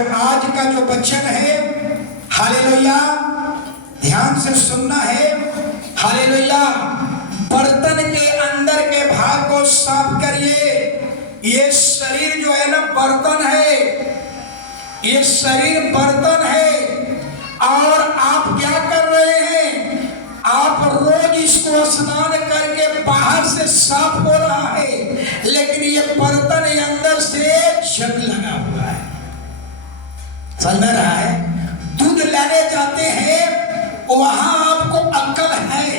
और आज का जो वचन है, हालेलुया, ध्यान से सुनना है। हालेलुया, बर्तन के अंदर के भाग को साफ करिए। ये शरीर जो है ना बर्तन है, ये शरीर बर्तन है। और आप क्या कर रहे हैं? आप रोज इसको स्नान करके बाहर से साफ हो रहा है, लेकिन ये बर्तन अंदर से जंग लगा हुआ है। समझ में रहा है? दूध लाने जाते हैं, वहां आपको अक्ल है,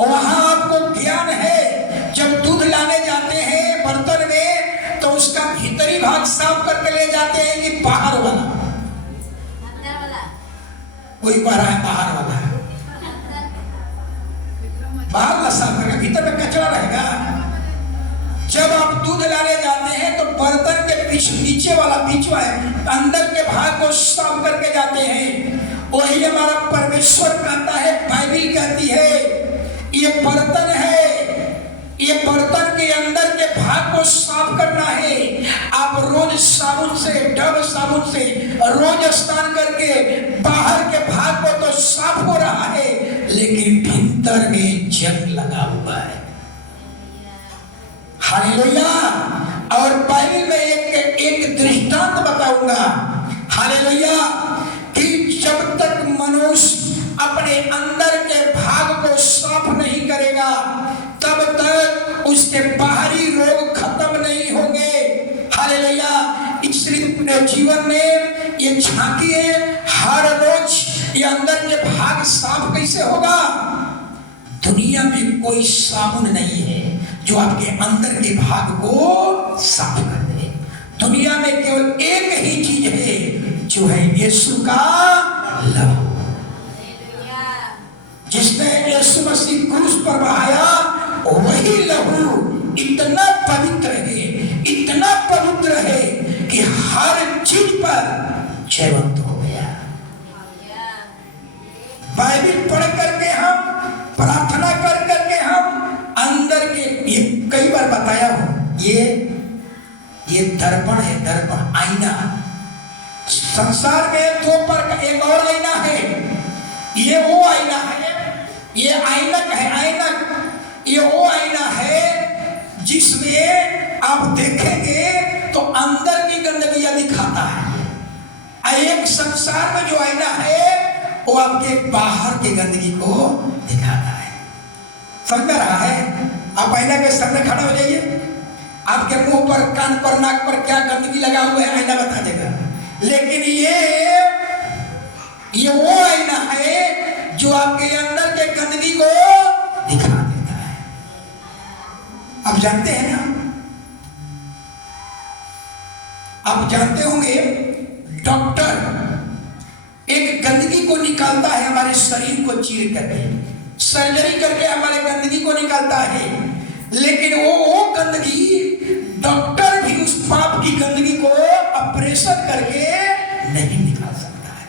वहां आपको ज्ञान है। जब दूध लाने जाते हैं बर्तन में, तो उसका भीतरी भाग साफ करके ले जाते हैं कि बाहर वाला? कोई कह रहा है बाहर वाला है, बाहर वाला साफ करेगा, भीतर में कचरा रहेगा। जब आप दूध लाने जाते हैं तो बर्तन के नीचे वाला बीच में अंदर के भाग को साफ करके जाते हैं। वही हमारा परमेश्वर कहता है, बाइबिल कहती है ये बर्तन है, ये बर्तन के अंदर के भाग को साफ करना है। आप रोज साबुन से, डब साबुन से रोज स्नान करके बाहर के भाग को तो साफ हो रहा है, लेकिन भीतर में जंग लगा हुआ है। हालेलुया। और बाइबल में एक दृष्टांत बताऊंगा, हालेलुया, कि जब तक मनुष्य अपने अंदर के भाग को साफ नहीं करेगा, तब तक उसके बाहरी रोग खत्म नहीं होंगे। हालेलुया। इसलिए अपने जीवन में ये झांकिए, हर रोज ये अंदर के भाग साफ कैसे होगा? दुनिया में कोई साबुन नहीं है जो आपके अंदर के भाग को साफ कर दे। दुनिया में केवल एक ही चीज है, जो है यीशु का लहू। जिसने यीशु मसीह क्रूस पर बहाया, वही लहू इतना पवित्र है, इतना पवित्र है कि हर चीज पर जयवंत हो गया। बाइबिल पढ़ करके हम, प्रार्थना कर करके हम अंदर के, ये कई बार बताया हूं, ये दर्पण है, दर्पण, आईना। संसार में दो पर का एक और आईना है, ये वो आईना है, ये ऐनक है, ऐनक, ये वो आईना है जिसमें आप देखेंगे तो अंदर की गंदगी दिखाता है। एक संसार में जो आईना है वो आपके बाहर की गंदगी को दिखाता है। समझ रहा है? आप आईना के सामने खड़े हो जाइए, आपके मुंह पर, कान पर, नाक पर क्या गंदगी लगा हुआ है आईना बता देगा। लेकिन ये वो आईना है जो आपके अंदर के गंदगी को दिखा देता है। आप जानते हैं ना, आप जानते होंगे डॉक्टर एक गंदगी को निकालता है, हमारे शरीर को चीर करके, सर्जरी करके हमारे गंदगी को निकालता है। लेकिन वो गंदगी, डॉक्टर भी उस पाप की गंदगी को ऑपरेशन करके नहीं निकाल सकता है।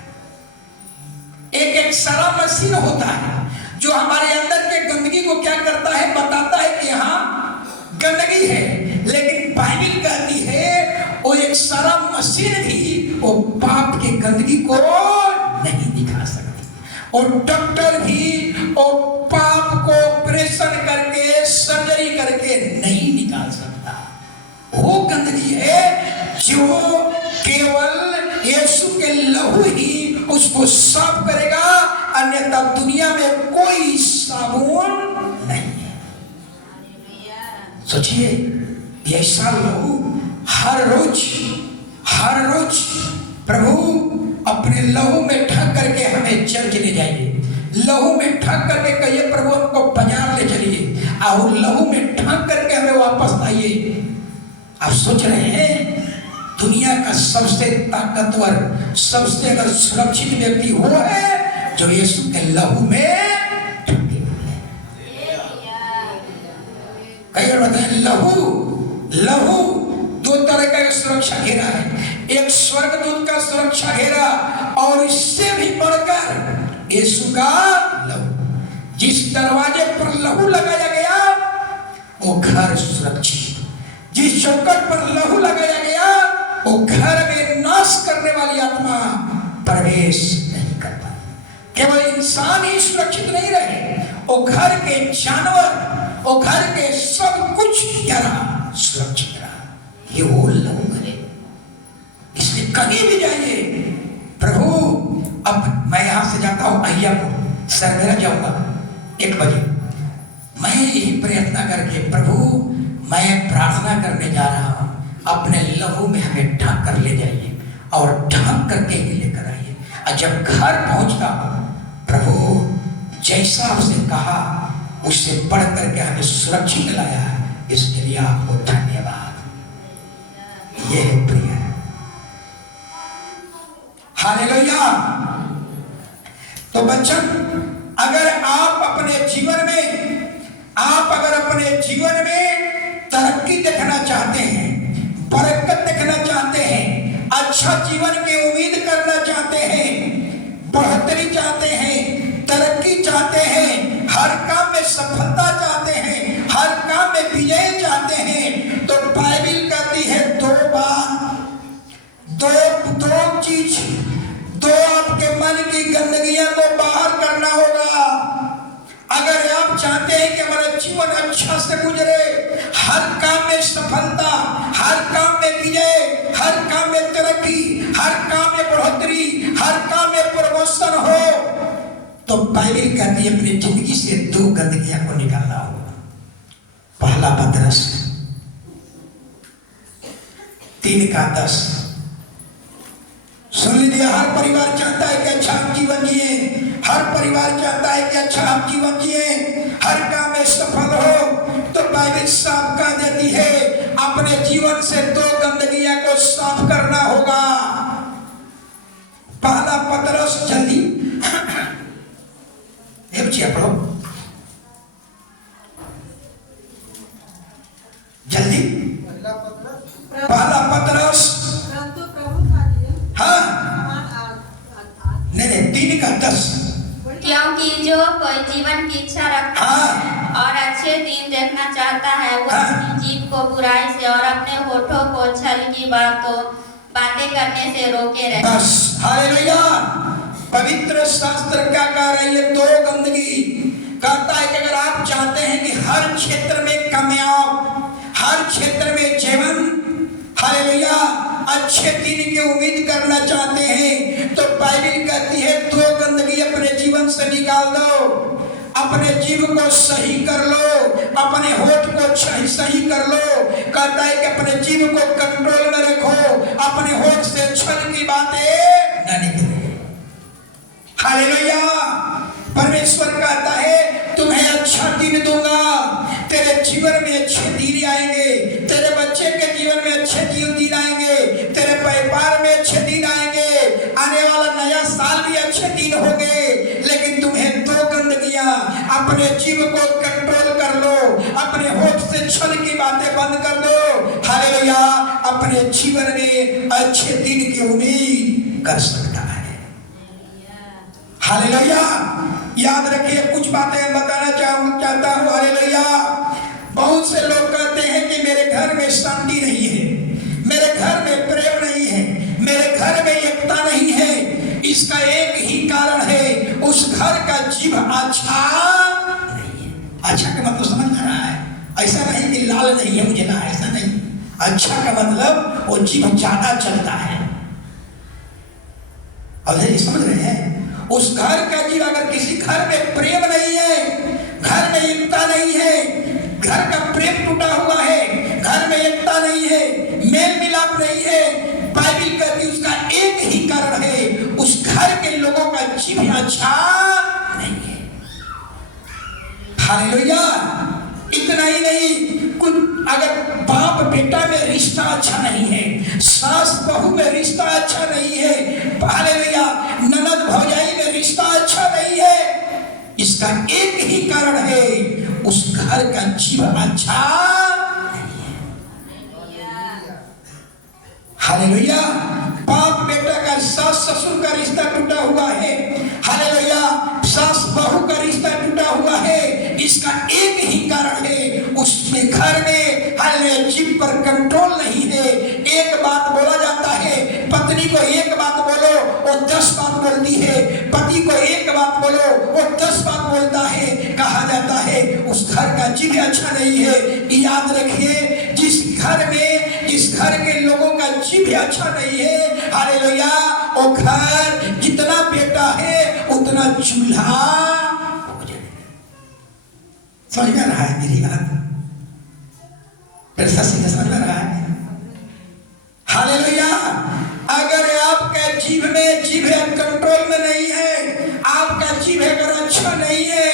एक एक्सरा मशीन होता है जो हमारे अंदर के गंदगी को क्या करता है, बताता है कि यहाँ गंदगी है। लेकिन बाइबिल कहती है वो एक्सरा मशीन भी वो पाप की गंदगी को नहीं दिखा सकती, और डॉक्टर भी वो पाप को ऑपरेशन करके, सर्जरी करके नहीं निकाल सकता। वो गंदगी है जो केवल यीशु के लहू ही उसको साफ करेगा, अन्यथा दुनिया में कोई साबुन नहीं है। सोचिए, ऐसा लहू हर रोज प्रभु अपने लहू में ढक करके हमें चर्च ले जाइए, लहू में ढक करके कहिए प्रभु हमको बाजार ले चलिए, और लहू में ढक करके हमें वापस लाइए। आप सोच रहे हैं दुनिया का सबसे ताकतवर, सबसे अगर सुरक्षित व्यक्ति वो है जो यीशु के लहू में ढके हुए हैं। कई बार बताएं, लहू दो तरह का सुरक्षा घेरा है। एक स्वर्गदूत का सुरक्षा घेरा, और इससे भी बढ़कर यीशु का लहू। जिस दरवाजे पर लहू लगाया गया वो घर सुरक्षित, जिस चौखट पर लहू लगाया गया वो घर में नाश करने वाली आत्मा प्रवेश नहीं कर पाती। केवल इंसान ही सुरक्षित नहीं रहे, वो घर के जानवर, वो घर के सब कुछ यहाँ सुरक्षित रहा। ये वो लोग है, इसलिए कहीं भी जाइए, प्रभु अब मैं यहां से जाता हूं अहियापुर, सरमेरा जाऊंगा 1 बजे, मैं यही प्रयत्न करके प्रभु मैं प्रार्थना करने जा रहा हूं, अपने लहू में हमें ढक कर ले जाइए और ढक करके ही लेकर आइए। और जब घर पहुंचता हूं, प्रभु जैसा आपसे कहा उससे बढ़ करके हमें सुरक्षित लाया, इसके लिए आपको धन्यवाद। ये है प्रिय, हालेलुया। तो बच्चन, अगर आप अपने जीवन में तरक्की देखना चाहते हैं, बरकत देखना चाहते हैं, अच्छा जीवन की उम्मीद करना चाहते हैं, बढ़ोतरी चाहते हैं, तरक्की चाहते हैं, हर काम में सफलता चाहते हैं, हर काम में विजय चाहते हैं, तो बाइबिल कहती है 2 बात, दो चीज, 2 आपके मन की गंदगियां को बाहर करना होगा। अगर आप चाहते हैं कि हमारा जीवन अच्छा से गुजरे, हर काम में सफलता, हर काम में विजय, हर काम में तरक्की, हर काम में बढ़ोतरी, हर काम में प्रमोशन हो, तो बाइबिल कहती है अपनी जिंदगी से 2 गंदगियां को निकालना होगा। पहला पतरस 3:10 सुन लीजिए। हर परिवार चाहता है कि अच्छा आप जीवन जिए, हर परिवार चाहता है कि अच्छा आप जीवन जिए, हर काम में सफल हो, तो बाइबिल साफ कह देती है अपने जीवन से 2 गंदगियां को साफ करना होगा। पहला पतरस, जल्दी पढ़ो, जल्दी। पहला पतरस, हाँ नहीं 3:10, क्योंकि जो कोई जीवन की इच्छा रखता है और अच्छे दिन देखना चाहता है, वो अपनी जीभ को बुराई से और अपने होठों को छल की बातें करने से रोके रहे। बस, हालेलुया। पवित्र शास्त्र क्या कह रही है? 2 गंदगी कहता है कि अगर आप चाहते हैं कि हर क्षेत्र में कामयाब, हर क्षेत्र में जीवन, हालेलुया, अच्छे दिन की उम्मीद करना चाहते हैं, तो बाइबिल कहती है 2 गंदगी अपने जीवन से निकाल दो। अपने जीव को सही कर लो, अपने होठ को सही कर लो। कहता है कि अपने जीव को कंट्रोल में रखो, अपने होठ से छल की बातें न निकले। हालेलुया। परमेश्वर कहता है तुम्हें अच्छा दिन दूंगा, तेरे जीवन में अच्छे दिन आएंगे, तेरे बच्चे के जीवन में अच्छे दिन आएंगे, तेरे व्यापार में अच्छे दिन आएंगे, आने वाला नया साल भी अच्छे दिन होंगे। लेकिन तुम्हें 2 गंदगियां, अपने जीव को कंट्रोल कर लो, अपने होठ से छल की बातें बंद कर दो। हालेलुया। अपने जीवन में अच्छे दिन की उम्मीद कर सकता है। हालेलुया। याद रखिए, कुछ बातें बताना चाहता हूं। हालेलुया। बहुत से लोग कहते हैं कि मेरे घर में शांति नहीं है, मेरे घर में प्रेम नहीं है, मेरे घर में एकता नहीं है। इसका एक ही कारण है, उस घर का जीव अच्छा नहीं है। अच्छा का मतलब समझ में आ रहा है? ऐसा नहीं कि लाल नहीं है मुझे ना, ऐसा नहीं। अच्छा का मतलब वो जीव ज्यादा चलता है। और ये समझ रहे हैं? उस घर का जीव, अगर किसी घर में प्रेम नहीं है, घर में एकता नहीं है, घर का प्रेम टूटा हुआ है, घर में एकता नहीं है, मेल मिलाप नहीं है, बाइबिल कहती है उसका एक ही कारण है, उस घर के लोगों का जीवन अच्छा नहीं है। हालेलुया। इतना ही नहीं, कुछ अगर बाप बेटा में रिश्ता अच्छा नहीं है, सास बहू में रिश्ता अच्छा नहीं है, हालेलुया, ननद भौजाई में रिश्ता अच्छा नहीं है, इसका एक ही कारण है, उस घर का जीवन अच्छा नहीं है। हालेलुया। बाप बेटा का, सास ससुर का रिश्ता टूटा हुआ है, हालेलुया, सास बहू का रिश्ता टूटा हुआ है, इसका एक ही कारण है, उसके घर में हालेलुया जीव पर कंट्रोल नहीं है। एक बात बोला जाता पत्नी को एक बात बोलो वो 10 बात बोलती है, पति को एक बात बोलो वो 10 बात बोलता है। कहा जाता है उस घर का जीव अच्छा नहीं है। याद रखिए, जिस घर के लोगों का जीव अच्छा नहीं है, हालेलुया, वो घर जितना बेटा है उतना चूल्हा हो जाएगा। समझ में रहा है मेरी बात? समझ में रहा है? हालेलुया। अगर आपका जीभ कंट्रोल में नहीं है, आपका जीभ अगर अच्छा नहीं है,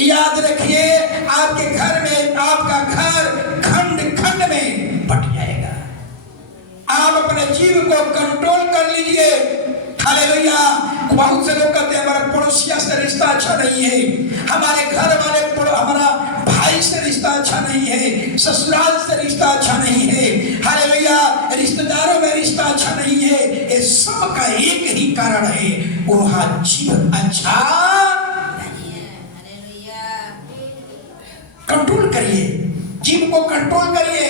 याद रखिए आपके घर में, आपका घर खंड खंड में बट जाएगा। आप अपने जीभ को कंट्रोल कर लीजिए। हालेलुया। बहुत से लोग कहते हैं हमारा पड़ोसिया से रिश्ता अच्छा नहीं है, हमारे घर वाले हमारा भाई से रिश्ता अच्छा नहीं है, ससुराल से रिश्ता अच्छा नहीं है, हालेलुया, रिश्तेदारों में रिश्ता अच्छा नहीं है। ये सब का एक ही कारण है, वो जीव अच्छा नहीं है। हालेलुया। कंट्रोल करिए, जीव को कंट्रोल करिए।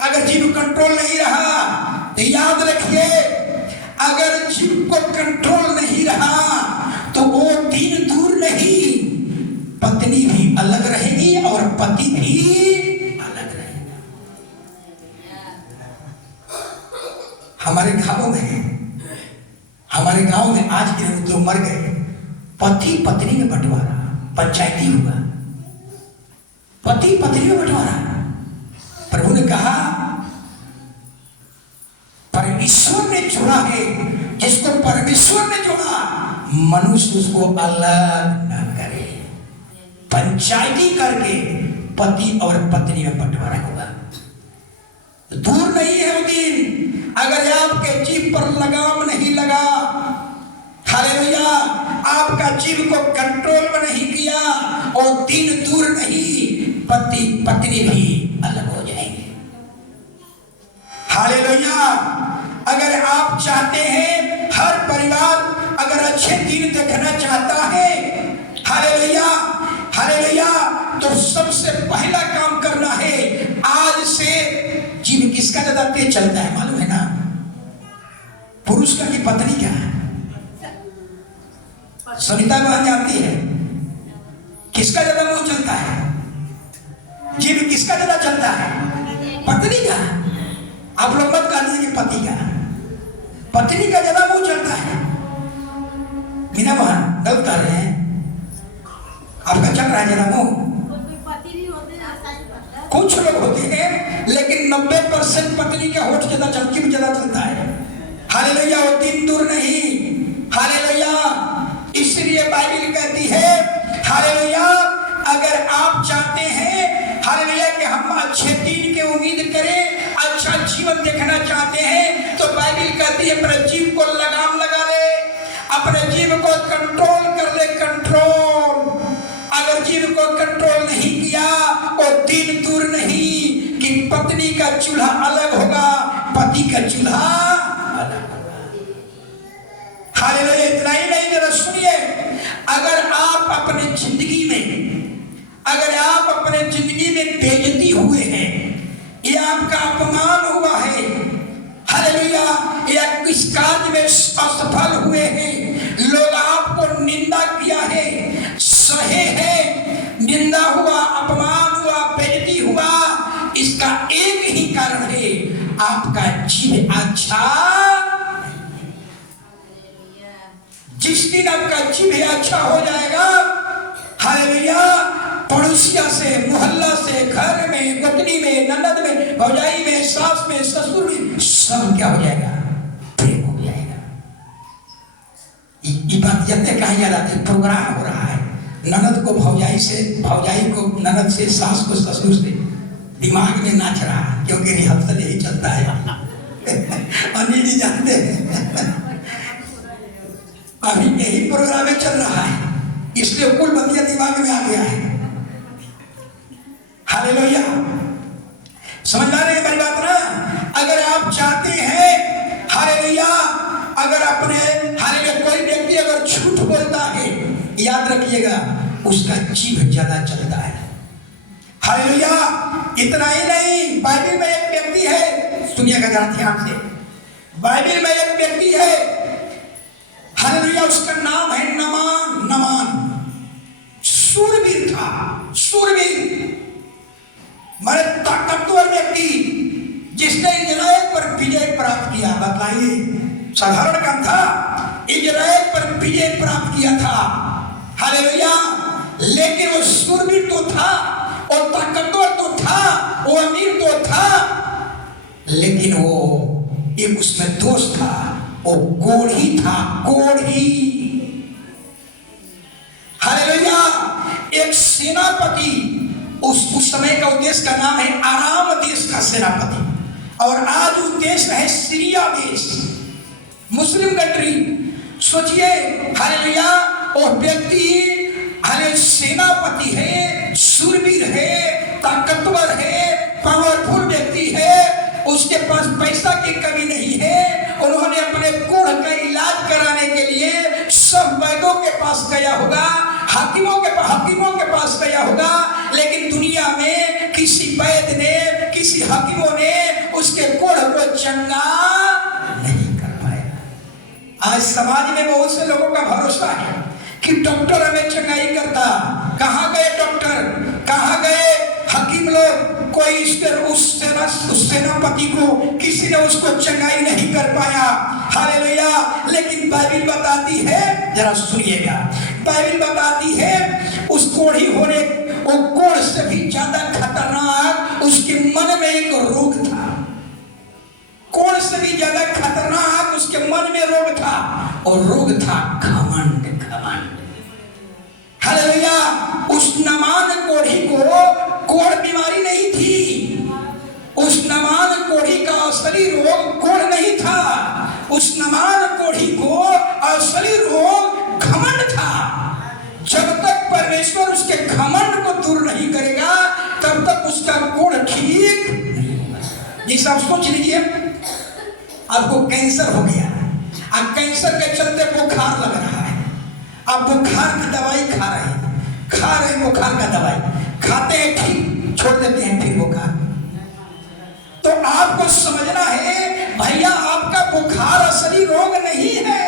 अगर जीव कंट्रोल नहीं रहा तो याद रखिए, अगर जीव को कंट्रोल नहीं रहा तो वो दिन दूर नहीं, पत्नी भी अलग रहेगी और पति भी अलग रहेगा। हमारे गांव में आज के लोग तो मर गए, पति पत्नी में बंटवारा, पंचायती हुआ, पति पत्नी में बंटवारा। प्रभु ने कहा परमेश्वर ने जोड़ा है, जिसको परमेश्वर ने जोड़ा मनुष्य उसको अलग न करे। पंचायती करके पति और पत्नी में बंटवारा होगा। दूर नहीं है वो दिन। अगर आपके जीभ पर लगाम नहीं लगा, हालेलुया, आपका जीभ को कंट्रोल में नहीं किया, और दिन दूर नहीं, पति पत्नी भी अलग हो जाएंगे। हालेलुया। अगर आप चाहते हैं हर परिवार अगर अच्छे दिन देखना चाहता है, हालेलुया हालेलुया, तो सबसे पहला काम करना है, आज से जीव किसका ज्यादा तेज चलता है मालूम है ना? पुरुष का कि पत्नी का? सविता बहन जानती है किसका ज्यादा मुंह चलता है? जीव किसका ज्यादा चलता है? पत्नी का। आप लोग मत कह दीजिए पति का, पत्नी का ज्यादा मुंह चलता है। मीना बहन गलत कर रहे हैं, आपका चल रहा है ज्यादा मुंह। कुछ लोग होते हैं लेकिन 90% पत्नी का होठ ज्यादा चलता है। हालेलुया। वो दिन दूर नहीं। हालेलुया। इसलिए बाइबल कहती है, हालेलुया, अगर आप चाहते हैं, हालेलुया, कि हम अच्छे दिन की उम्मीद करें, अच्छा जीवन देखना चाहते हैं, तो बाइबल कहती है अपने जीव को लगाम लगा ले, अपने जीव को कंट्रोल कर ले। कंट्रोल, अगर जीव को कंट्रोल नहीं किया, और दिन दूर नहीं कि पत्नी का चूल्हा अलग होगा, पति का चूल्हा अलग होगा। हालेलुया। इतना ही नहीं, जरा सुनिए, अगर आप अपने जिंदगी में बेइज्जती हुए हैं, या आपका अपमान हुआ है, हालेलुया, या किस कार्य में असफल हुए हैं, लोग आपको निंदा किया है, सहे है, निंदा हुआ, अपमान हुआ, बेइज्जती हुआ, इसका एक ही कारण है, आपका जीव अच्छा। जिस दिन आपका जीव अच्छा हो जाएगा, हालेलुया, पड़ोसिया से, मोहल्ला से, घर में, पत्नी में, ननद में, भौजाई में, सास में, ससुर में, सब क्या हो जाएगा? प्रेम हो जाएगा। ये बात जब कहीं याद आती है, प्रोग्राम हो रहा है, ननद को भौजाई से, भौजाई को ननद से, सास को ससुर से, दिमाग में नाच रहा है, क्योंकि रिहर्सल यही चलता है। अनिल जी जानते हैं अभी यही प्रोग्राम चल रहा है, इसलिए कुल बंदिया दिमाग में आ गया है। हालेलुया। समझ आ रही है मेरी बात ना? अगर आप चाहते हैं, हालेलुया, अगर अपने, हालेलुया, कोई व्यक्ति अगर झूठ बोलता है, याद रखिएगा उसका जीभ ज्यादा चलता है। हालेलुया। इतना ही नहीं, बाइबल में एक व्यक्ति है, सुनिएगा जरा ध्यान से, बाइबल में एक व्यक्ति ये साधारण काम था, इजराइल पर विजय प्राप्त किया था। हालेलुया। लेकिन वो शूरवीर तो था और ताकतवर तो था, वो अमीर तो था, लेकिन वो एक उसमें दोष था, वो कोढ़ी था, कोढ़ी। हालेलुया। एक सेनापति, उस समय का देश का नाम है आराम देश का सेनापति, और आज वो देश है सीरिया देश, मुस्लिम कंट्री। सोचिए, हालेलुया, वो व्यक्ति हाले सेनापति है, शूरवीर है, ताकतवर है, पावरफुल व्यक्ति है, उसके पास पैसा की कमी नहीं है। उन्होंने अपने कोढ़ का इलाज कराने के लिए सब वैद्यों के पास गया होगा, हकीमों के पास गया होगा, लेकिन दुनिया में किसी वैद्य ने, किसी हकीमों ने उसके कोढ़ को चंगा नहीं कर पाया। आज समाज में बहुत से लोगों का भरोसा है कि डॉक्टर हमें चंगाई करता। कहाँ गए डॉक्टर, कहाँ गए हकीम लोग? कोई उस सेनापति को किसी ने उसको चंगाई नहीं कर पाया। हालेलुया। लेकिन बाइबिल बताती है, जरा सुनिएगा, बाइबिल बताती है उस कोढ़ी होने, वो कोढ़ से भी ज्यादा खतरनाक उसके मन में एक रोग था। कोढ़ से भी ज्यादा खतरनाक उसके मन में रोग था, और रोग था घमंड। हालेलुया। उस नामान कोढ़ी को कोढ़ बीमारी नहीं थी, उस नामान कोढ़ी का असली रोग कोढ़ नहीं था, उस नामान कोढ़ी को असली रोग घमंड था। जब तक परमेश्वर उसके घमंड को दूर नहीं करेगा, तब तक उसका कोढ़ ठीक नहीं होगा। जिस आप सोच लीजिए, आपको कैंसर हो गया, अब कैंसर के चलते बुखार लग रहा है, आप बुखार की दवाई खा रहे हैं, बुखार का दवाई खाते हैं, ठीक, छोड़ देते हैं, फिर बुखार। तो आपको समझना है भैया, आपका बुखार असली रोग नहीं है,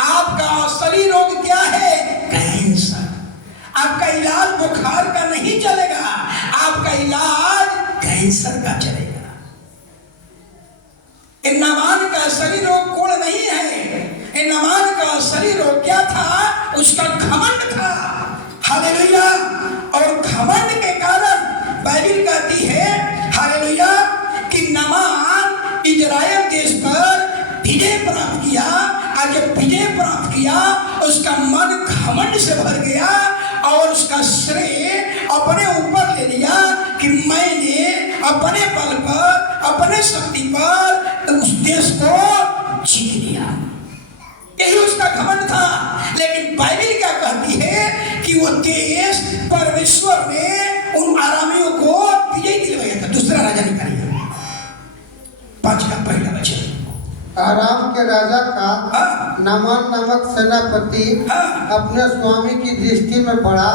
आपका असली रोग क्या है? कैंसर। आपका इलाज बुखार का नहीं चलेगा, आपका इलाज कैंसर का चलेगा। नामान का असली रोग कोढ़ नहीं है, नामान का असली रोग क्या था? उसका घमंड था। हालेलुया। और घमंड के कारण बाइबिल कहती है, हालेलुया, कि नामान इजराइल देश पर विजय प्राप्त किया, और जब विजय प्राप्त किया उसका मन घमंड से भर गया, और उसका श्रेय अपने ऊपर ले लिया कि मैंने अपने बल पर, अपने शक्ति पर उस देश को जीत लिया। यही उसका घमंड था। लेकिन बाइबिल क्या कहती है कि वो देश परमेश्वर ने उन आरामियों को विजय दिलवाया था। दूसरा राजा निकालिए, 5 का पहला वचन। आराम के राजा का नामान नामक सेनापति अपने स्वामी की दृष्टि में बड़ा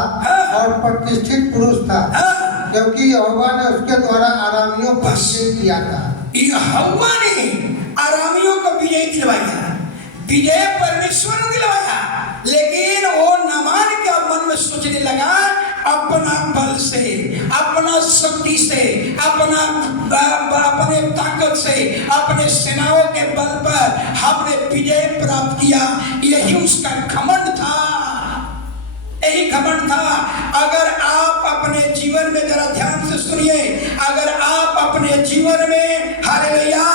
और प्रतिष्ठित पुरुष था, क्योंकि यहोवा ने उसके द्वारा आरामियों को विजय दिया था। यहोवा ने आरामियों को विजय दिलवाया, विजय परमेश्वर ने दिलवाया। लेकिन वो नामान के मन में सोचने लगा, अपना बल से, अपना शक्ति से, अपने ताकत से, अपने सेनाओं के बल पर हमने विजय प्राप्त किया। यही उसका घमंड था, यही घमंड था। अगर आप अपने जीवन में, जरा ध्यान से सुनिए, अगर आप अपने जीवन में, हालेलुया,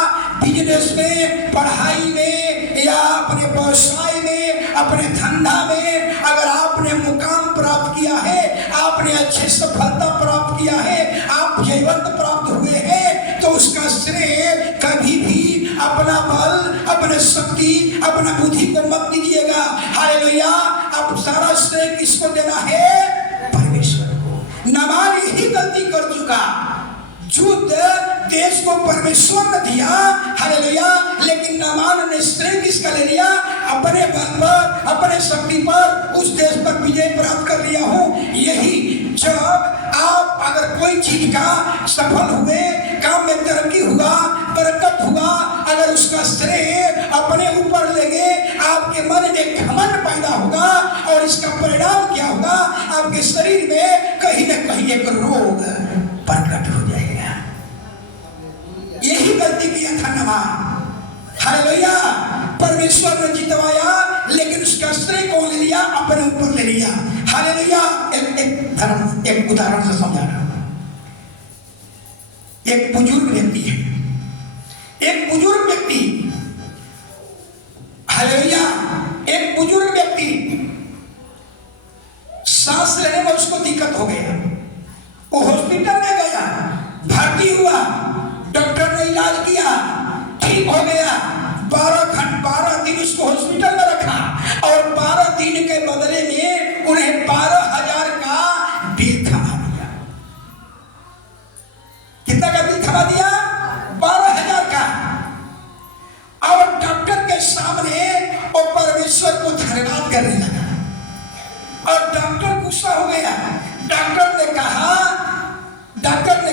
बिजनेस में, पढ़ाई में, या अपने व्यवसाय में, अपने धंधा में, अगर आपने मुकाम प्राप्त किया है, आपने अच्छी सफलता प्राप्त किया है, आप जयवंत प्राप्त हुए हैं, तो उसका श्रेय कभी भी अपना बल, अपने शक्ति, अपना बुद्धि को मत दीजिएगा। हालेलुया। अब सारा श्रेय किसको देना है? परमेश्वर को। नामान यही गलती कर चुका, युद्ध देश को परमेश्वर ने दिया, हालेलुया, लेकिन नामान ने श्रेय किसका ले लिया? अपने बल पर, अपने शक्ति पर उस देश पर विजय प्राप्त कर लिया हूँ। यही जब आप अगर कोई चीज का सफल हुए, काम में तरक्की हुआ, बरकत हुआ, अगर उसका श्रेय अपने ऊपर लेंगे, आपके मन में घमंड पैदा होगा, और इसका परिणाम क्या होगा? आपके शरीर में कहीं न कहीं एक रोग प्रकट हो जाएगा। यही गलती किया था नामान। हालेलुया। परमेश्वर ने जितवाया, लेकिन उसका श्रेय कौन ले लिया? अपने ऊपर ले लिया। हालेलुया। एक उदाहरण से समझा रहा हूं। एक बुजुर्ग व्यक्ति है, एक बुजुर्ग व्यक्ति, हालेलुया, एक बुजुर्ग व्यक्ति सांस लेने में उसको दिक्कत हो गया। वो हॉस्पिटल में गया, भर्ती हुआ, डॉक्टर ने इलाज किया, ठीक हो गया। 12 दिन उसको हॉस्पिटल में रखा और 12 दिन के बदले में उन्हें 12,000 का बिल थमा दिया। कितना का बिल थमा दिया? 12,000 का। और डॉक्टर के सामने वो परमेश्वर को धन्यवाद करने लगा और डॉक्टर गुस्सा हो गया। डॉक्टर ने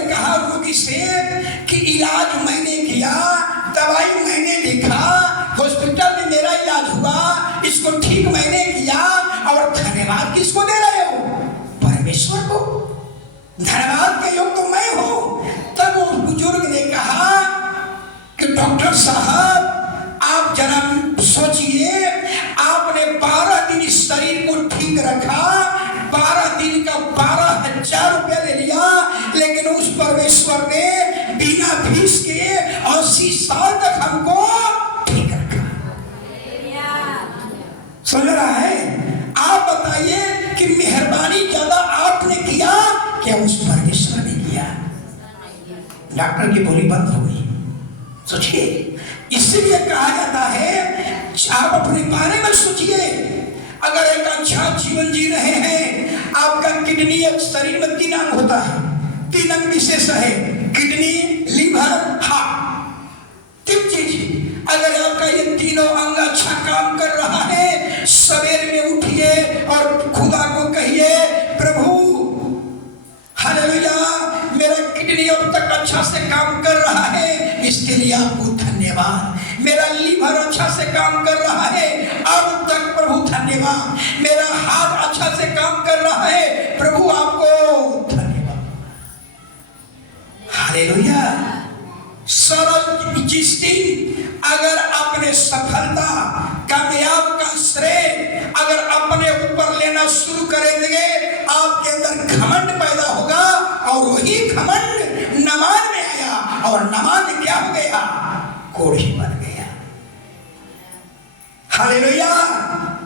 कहा रोगी से कि इलाज मैंने किया, दवाई मैंने लिखा, हॉस्पिटल में मेरा इलाज हुआ, इसको ठीक मैंने किया, और धन्यवाद किसको दे रहे हो? परमेश्वर को। धन्यवाद के योग तो मैं हूं। तब उस बुजुर्ग ने कहा कि डॉक्टर साहब, आप जरा सोचिए, आपने 12 दिन इस शरीर को ठीक रखा, 12 दिन का 12,000 रुपया ले लिया, लेकिन उस परमेश्वर ने बिना फीस के 80 साल तक हमको ठीक रखा। समझ रहा है? आप बताइए कि मेहरबानी ज्यादा आपने किया क्या उस परमेश्वर ने किया? डॉक्टर की बोली बंद हो गई। सोचिए, इसलिए कहा जाता है आप अपने बारे में सोचिए। अगर एक अच्छा जीवन जी रहे हैं, आपका किडनी, एक शरीर में 3 अंग होता है, 3 अंग विशेष है, किडनी, लीवर, हार्ट, 3 चीज। अगर आपका ये तीनों अंग अच्छा काम कर रहा है, सवेरे में उठिए और खुदा को कहिए, प्रभु हालेलुया, मेरा किडनी अब तक अच्छा से काम कर रहा है, इसके लिए आपको धन्यवाद। मेरा लीवर अच्छा से काम कर रहा है, अब तक प्रभु धन्यवाद। मेरा हाथ अच्छा से काम कर रहा है, प्रभु आपको धन्यवाद। हालेलुया। सरल जिस दिन अगर अपने सफलता, कामयाब का श्रेय अगर अपने ऊपर लेना शुरू करेंगे, आपके अंदर घमंड पैदा होगा और वही घमंड नमान में आया और नमान क्या हो गया? कोढ़ी बन गया। हालेलुया।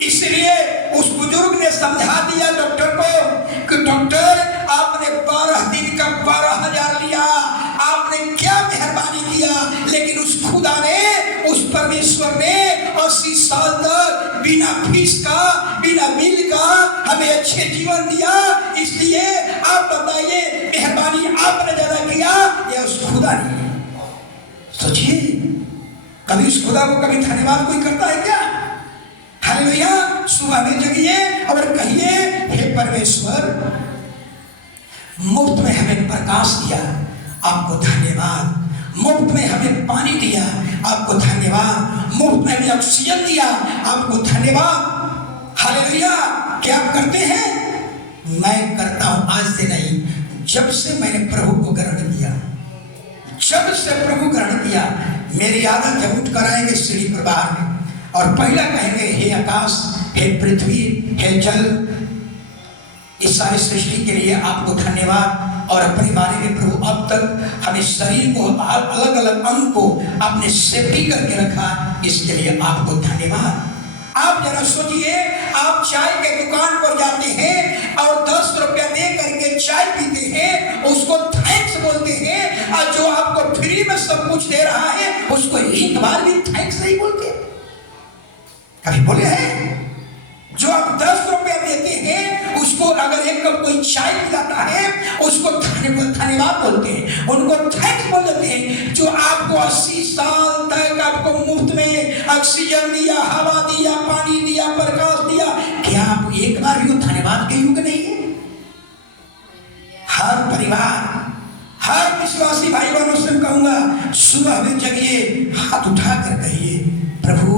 इसलिए उस बुजुर्ग ने समझा दिया डॉक्टर को कि डॉक्टर, आपने 12 दिन का 12,000 लिया, आपने क्या मेहरबानी किया, लेकिन उस खुदा ने, उस परमेश्वर ने 80 साल तक बिना फीस का, बिना बिल का हमें अच्छे जीवन दिया। इसलिए आप बताइए, मेहरबानी आपने ज्यादा किया या उस खुदा ने? सोचिए, कभी उस खुदा को कभी धन्यवाद कोई करता है क्या? हालेलुया। सुबह में जगिए और कहिए, हे परमेश्वर, मुफ्त में हमें प्रकाश दिया, आपको धन्यवाद। मुफ्त में हमें पानी दिया, आपको धन्यवाद। मुफ्त में हमें ऑक्सीजन दिया, आपको धन्यवाद। हालेलुया। क्या आप करते हैं? मैं करता हूं, आज से नहीं, जब से मैंने प्रभु को ग्रहण किया, जब से प्रभु ग्रहण किया, मेरी आदत है उठ कर आएंगे सीढ़ी पर बाहर और पहला कहेंगे, हे आकाश, हे पृथ्वी, हे जल, इस सारी सृष्टि के लिए आपको धन्यवाद। और अपने बारे में प्रभु अब तक हमें शरीर को, अलग अलग अंग को आपने सेफ्टी करके रखा, इसके लिए आपको धन्यवाद। आप जरा सोचिए, आप चाय के दुकान पर जाते हैं और 10 रुपया दे करके चाय पीते हैं, उसको थैंक्स बोलते हैं, और जो आपको फ्री में सब कुछ दे रहा है उसको एक बार भी थैंक्स नहीं बोलते। कभी बोले हैं? जो आप 10 रुपया देते हैं, उसको अगर एक कप कोई चाय पिलाता है, उसको धन्यवाद बोलते हैं, उनको थैंक्स बोल देते हैं। जो आपको 80 साल तक आपको मुफ्त में ऑक्सीजन दिया, हवा दिया, पानी दिया, प्रकाश दिया, क्या आप एक बार भी धन्यवाद के युग नहीं है? हर परिवार, हर विश्वासी भाई बहनों से कहूंगा, सुबह में जगिए, हाथ उठाकर कहिए, प्रभु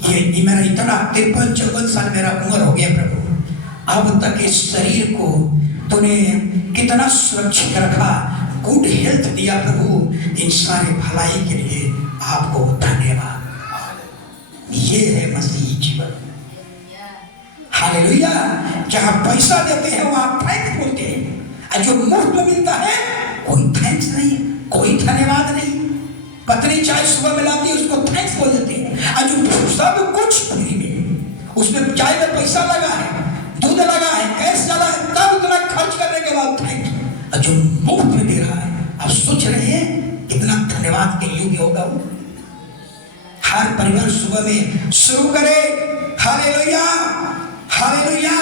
ये मेरा इतना 53-54 साल मेरा उम्र हो गया, प्रभु अब तक इस शरीर को तूने कितना सुरक्षित रखा, गुड हेल्थ दिया प्रभु, इन सारे भलाई के लिए आपको धन्यवाद। ये जीवन। हालेलुया। जहां पैसा देते हैं वहां थैंक्स बोलते हैं, और जो मुफ्त में मिलता है कोई थैंक्स नहीं, कोई धन्यवाद नहीं। पत्नी चाय सुबह में लाती है, उसको थैंक्स बोल देते हैं, और जो सब कुछ फ्री में, उसमें चाय में पैसा लगा है, दूध लगा है, गैस लगा है, तब उतना खर्च करने के बाद थैंक्स। और जो मुफ्त में दे रहा है, आप सोच रहे हैं कितना धन्यवाद के योग्य होगा वो। हर परिवार सुबह में शुरू करे हालेलुया हालेलुया।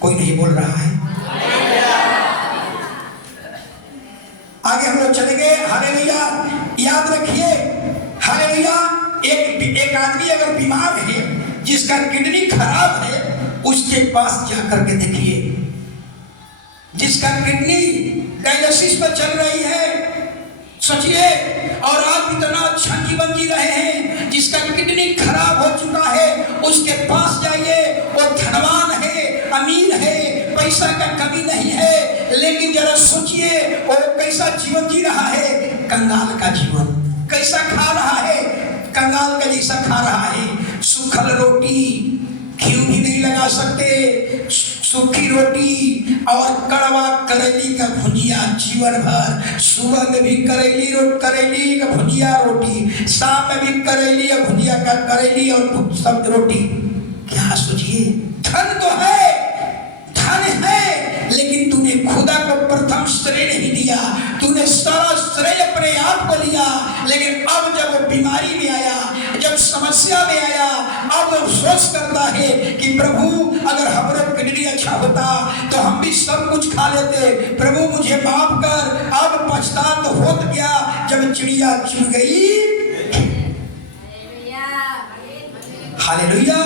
कोई नहीं बोल रहा है। आगे हम लोग चले गए हालेलुया। याद रखिए हालेलुया, एक आदमी अगर बीमार है, जिसका किडनी खराब है, उसके पास जाकर के देखिए। जिसका किडनी डायलिसिस पर चल रही है, सोचिए, और आप इतना अच्छा जीवन जी रहे हैं। जिसका किडनी खराब हो चुका है, उसके पास जाइए। वो धनवान है, अमीर है, पैसा का कमी नहीं है, लेकिन जरा सोचिए वो कैसा जीवन जी रहा है। कंगाल का जीवन कैसा खा रहा है, कंगाल का जैसा खा रहा है। सूखल रोटी, घी भी नहीं लगा सकते, सूखी रोटी और कड़वा करेली का भुजिया जीवन भर। सुबह में भी करेली का भुजिया रोटी, शाम में भी करेली या भुजिया का करेली और सब रोटी। क्या सोचिए, धन तो है, धन है, लेकिन तूने खुदा को प्रथम श्रेय नहीं दिया, तूने सारा श्रेय अपने आप को लिया। लेकिन अब जब वो बीमारी में आया, जब समस्या में आया, अब वो सोच करता है कि प्रभु अगर हमारा किडनी अच्छा होता तो हम भी सब कुछ खा लेते, प्रभु मुझे माफ कर। अब पछतावा तो होत गया जब चिड़िया चुन गई। हालेलुया।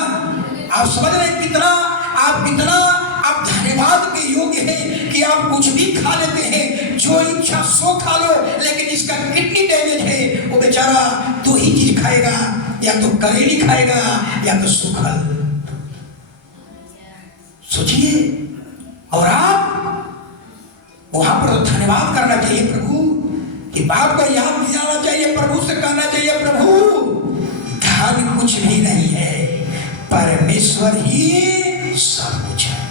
आप समझ रहे कितना आप धन्यवाद के योग्य हैं कि आप कुछ भी खा लेते हैं, जो इच्छा सो खा लो। लेकिन जिसका किडनी डैमेज है, वो बेचारा दो ही चीज खाएगा, या तो करेली खाएगा या तो सूखल। सोचिए, और आप वहां पर धन्यवाद करना चाहिए प्रभु कि बाप को याद दिलाना चाहिए, प्रभु से कहना चाहिए प्रभु धन कुछ भी नहीं है, परमेश्वर ही सब कुछ है।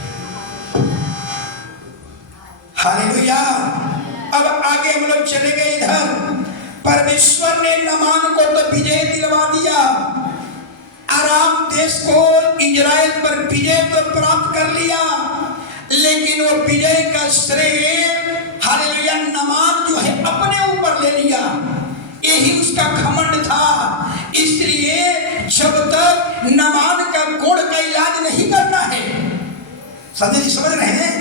हालेलुया। अब आगे हम लोग चले गए इधर। परमेश्वर ने नामान को तो विजय दिलवा दिया, आराम देश को, इजराइल पर विजय तो प्राप्त कर लिया, लेकिन वो विजय का श्रेय हालेलुया नामान जो है अपने ऊपर ले लिया। यही उसका घमंड था। इसलिए जब तक नामान का कोढ़ का इलाज नहीं करना है, समझ रहे हैं,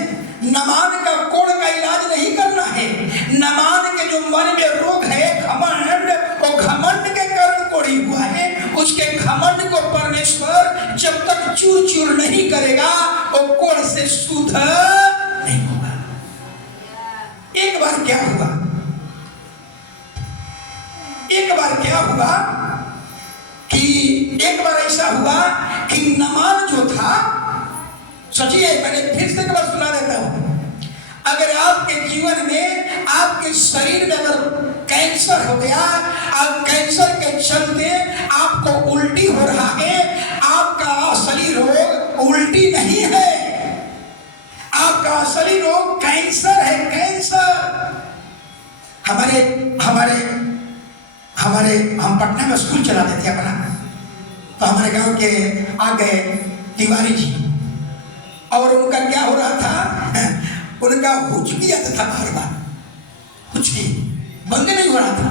नामान का कोढ़ का इलाज नहीं करना है। नामान के जो मन में रोग है घमंड, वो घमंड के कारण कोढ़ी हुआ है। उसके घमंड को परमेश्वर जब तक चूर चूर नहीं करेगा, वो कोढ़ से शुद्ध नहीं होगा। एक बार क्या हुआ कि एक बार ऐसा हुआ कि नामान जो था, सोचिए, मैंने फिर से एक बार सुना देता हूं। अगर आपके जीवन में, आपके शरीर में अगर कैंसर हो गया, और कैंसर के चलते आपको उल्टी हो रहा है, आपका असली रोग उल्टी नहीं है, आपका असली रोग कैंसर है। कैंसर हम पटना में स्कूल चलाते थे अपना, तो हमारे गांव के आ गए तिवारी जी, और उनका क्या हो रहा था, उनका हुचकी आता था, बार बार हुचकी बंद नहीं हो रहा था,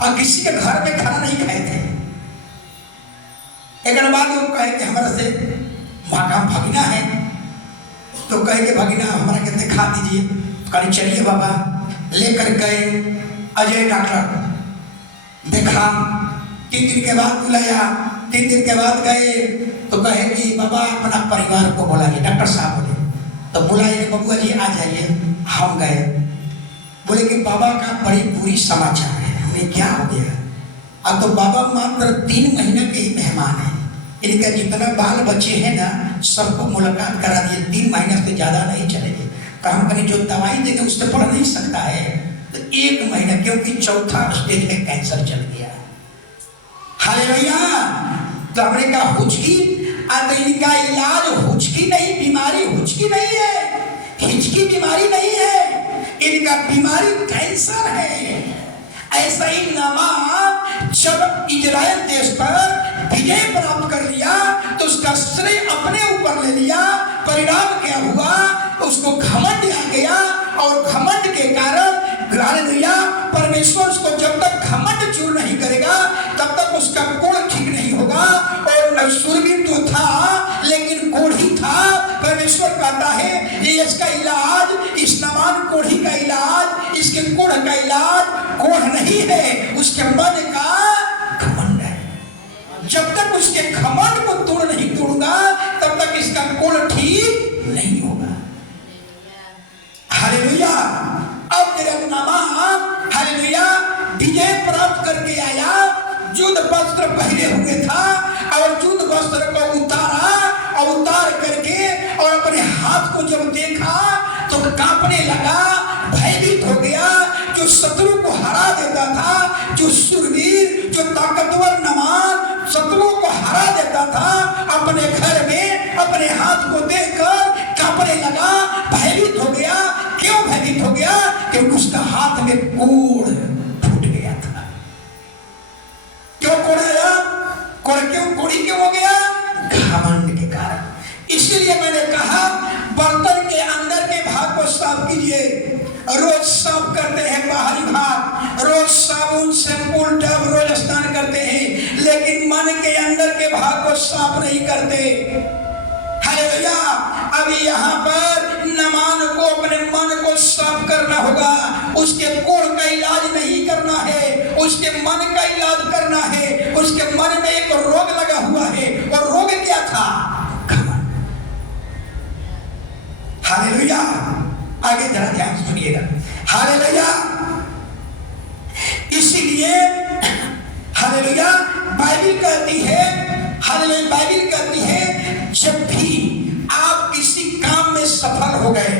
और किसी के घर में खाना नहीं खाए थे। एक बाद वो कहे कि हमारा से भगना है, तो कहे कि भगना हमारा के दिखा दीजिए। तो कहीं चलिए बाबा, लेकर गए अजय डॉक्टर, देखा। 3 दिन के बाद बुलाया, 3 दिन के बाद गए, तो कहे कि बाबा अपना परिवार को बुलाइए। डॉक्टर साहब बोले, तो बुलाइए बबुआ जी आ जाइए। हम गए, बोले कि बाबा का बड़ी बुरी समाचार है। हमें क्या हो गया? अब तो बाबा मात्र 3 महीने के ही मेहमान है, इनका जितना बाल बच्चे हैं ना, सबको मुलाकात करा दिए। 3 महीने से ज्यादा नहीं चलेंगे। काम करें, जो दवाई देंगे उससे पढ़ नहीं सकता है, तो 1 महीना, क्योंकि 4था स्टेज में कैंसर चल गया। हालेलुया। तो हमने कहा हुचकी, अब इनका इलाज हुचकी नहीं, बीमारी हुचकी नहीं है, हिचकी बीमारी नहीं है, इनका बीमारी कैंसर है। ऐसा ही नामान जब इजराइल देश पर विजय प्राप्त कर लिया तो उसका श्रेय अपने ऊपर ले लिया। परिणाम क्या हुआ? उसको घमंड आ गया और घमंड के कारण हालेलुया परमेश्वर उसको जब तक घमंड चूर नहीं करेगा तब तक उसका कोढ़ ठीक नहीं होगा। और शूरवीर तो था लेकिन कोढ़ी था। परमेश्वर कहता है ये इसका इलाज, इस नामान कोढ़ी का इलाज, इसके कोढ़ का इलाज कोढ़ नहीं है, उसके मन का घमंड है। जब तक उसके घमंड को तोड़ नहीं तोड़ूंगा तब तक इसका कोढ़ ठीक नहीं होगा। हालेलुया। अब जब नामान हालेलुया विजय प्राप्त करके आया, युद्ध वस्त्र पहने हुए था और युद्ध वस्त्र को उतारा और उतार करके और अपने हाथ को जब देखा तो कांपने लगा, भयभीत हो गया। जो शत्रु को हरा देता था, जो शूरवीर, जो ताकतवर नामान शत्रुओं को हरा देता था, अपने घर में अपने हाथ को देखकर कांपने लगा, भयभीत हो गया। क्यों भयभीत हो गया? क्योंकि उसका हाथ में कोढ़ फूट गया था। क्यों कोढ़ आया? कोढ़ी क्यों हो गया? घमंड के कारण। इसीलिए मैंने कहा बर्तन के अंदर के भाग को साफ कीजिए। रोज साफ करते हैं बाहरी भाग, रोज साबुन शैम्पू टब रोज स्नान करते हैं, लेकिन मन के अंदर के भाग को साफ नहीं करते। हालेलुया। अभी यहाँ पर नामान को अपने मन को साफ करना होगा। उसके कोढ़ का इलाज नहीं करना है, उसके मन का इलाज करना है। उसके मन में एक रोग लगा हुआ है और रोग क्या था? घमंड। हालेलुया। आगे जरा ध्यान सुनिएगा। हालेलुया। इसीलिए हालेलुया बाइबिल कहती है, हालेलुया बाइबिल कहती है जब भी आप किसी काम में सफल हो गए,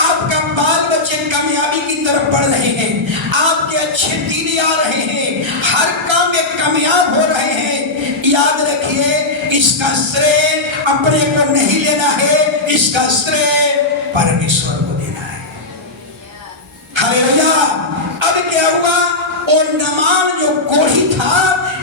आपका बाल बच्चे कामयाबी की तरफ बढ़ रहे हैं, आपके अच्छे दिन आ रहे हैं, हर काम में कामयाब हो रहे हैं, याद रखिए इसका श्रेय अपने को नहीं लेना है, इसका श्रेय परमेश्वर को देना है। हालेलुया। अब क्या हुआ? और नामान जो कोढ़ी था,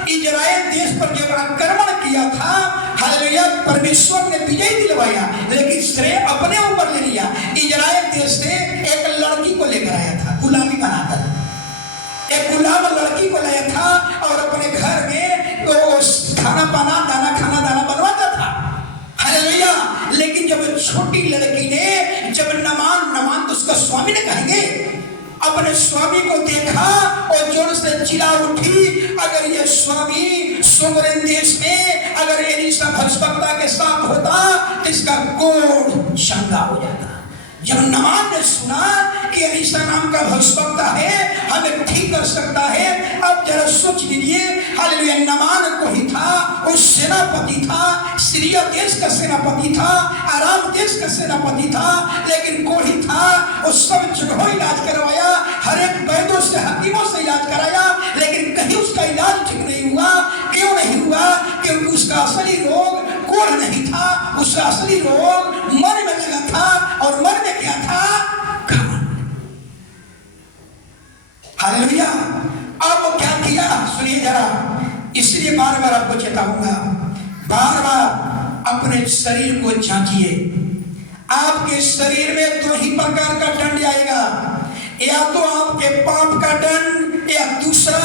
इजराइल देश पर जब आक्रमण किया था, हालेलुया परमेश्वर ने विजय दिलवाया, लेकिन श्रेय अपने ऊपर ले लिया। इजराइल देश से एक लड़की को लेकर आया था, गुलामी बनाकर एक गुलाम लड़की को लाया था और अपने घर में तो खाना पाना दाना खाना दाना बनवाता था। हालेलुया। लेकिन जब छोटी लड़की ने जब नामान तो उसका स्वामी ने कहेंगे, अपने स्वामी को देखा और जोर से चिल्ला उठी, अगर ये स्वामी सोमरेन देश में अगर एलीशा भविष्यवक्ता के साथ होता तो इसका कोढ़ चंगा हो जाता। जब नामान ने सुना कि एलीशा नाम का भविष्यवक्ता है, हमें ठीक कर सकता है, अब जरा सोच लीजिए। हालेलुया। नामान को ही था, वो सेनापति था, सीरिया देश का सेनापति था, आराम देश का सेनापति था, लेकिन कोढ़ी था। वो सब जगह इलाज करवाया, हर एक वैद्यों से हकीमों से इलाज कराया, लेकिन कहीं उसका इलाज ठीक नहीं हुआ। क्यों नहीं हुआ? क्योंकि उसका असली रोग कोढ़ नहीं था, उसका असली रोग मन में लगा था। और मन में क्या था? घमंड। हालेलुया। अब वो क्या किया? सुनिए जरा, इसलिए बार बार आपको चेताऊंगा, बार बार अपने शरीर को जांचिए। आपके शरीर में दो ही प्रकार का दंड आएगा, या तो आपके पाप का दंड या दूसरा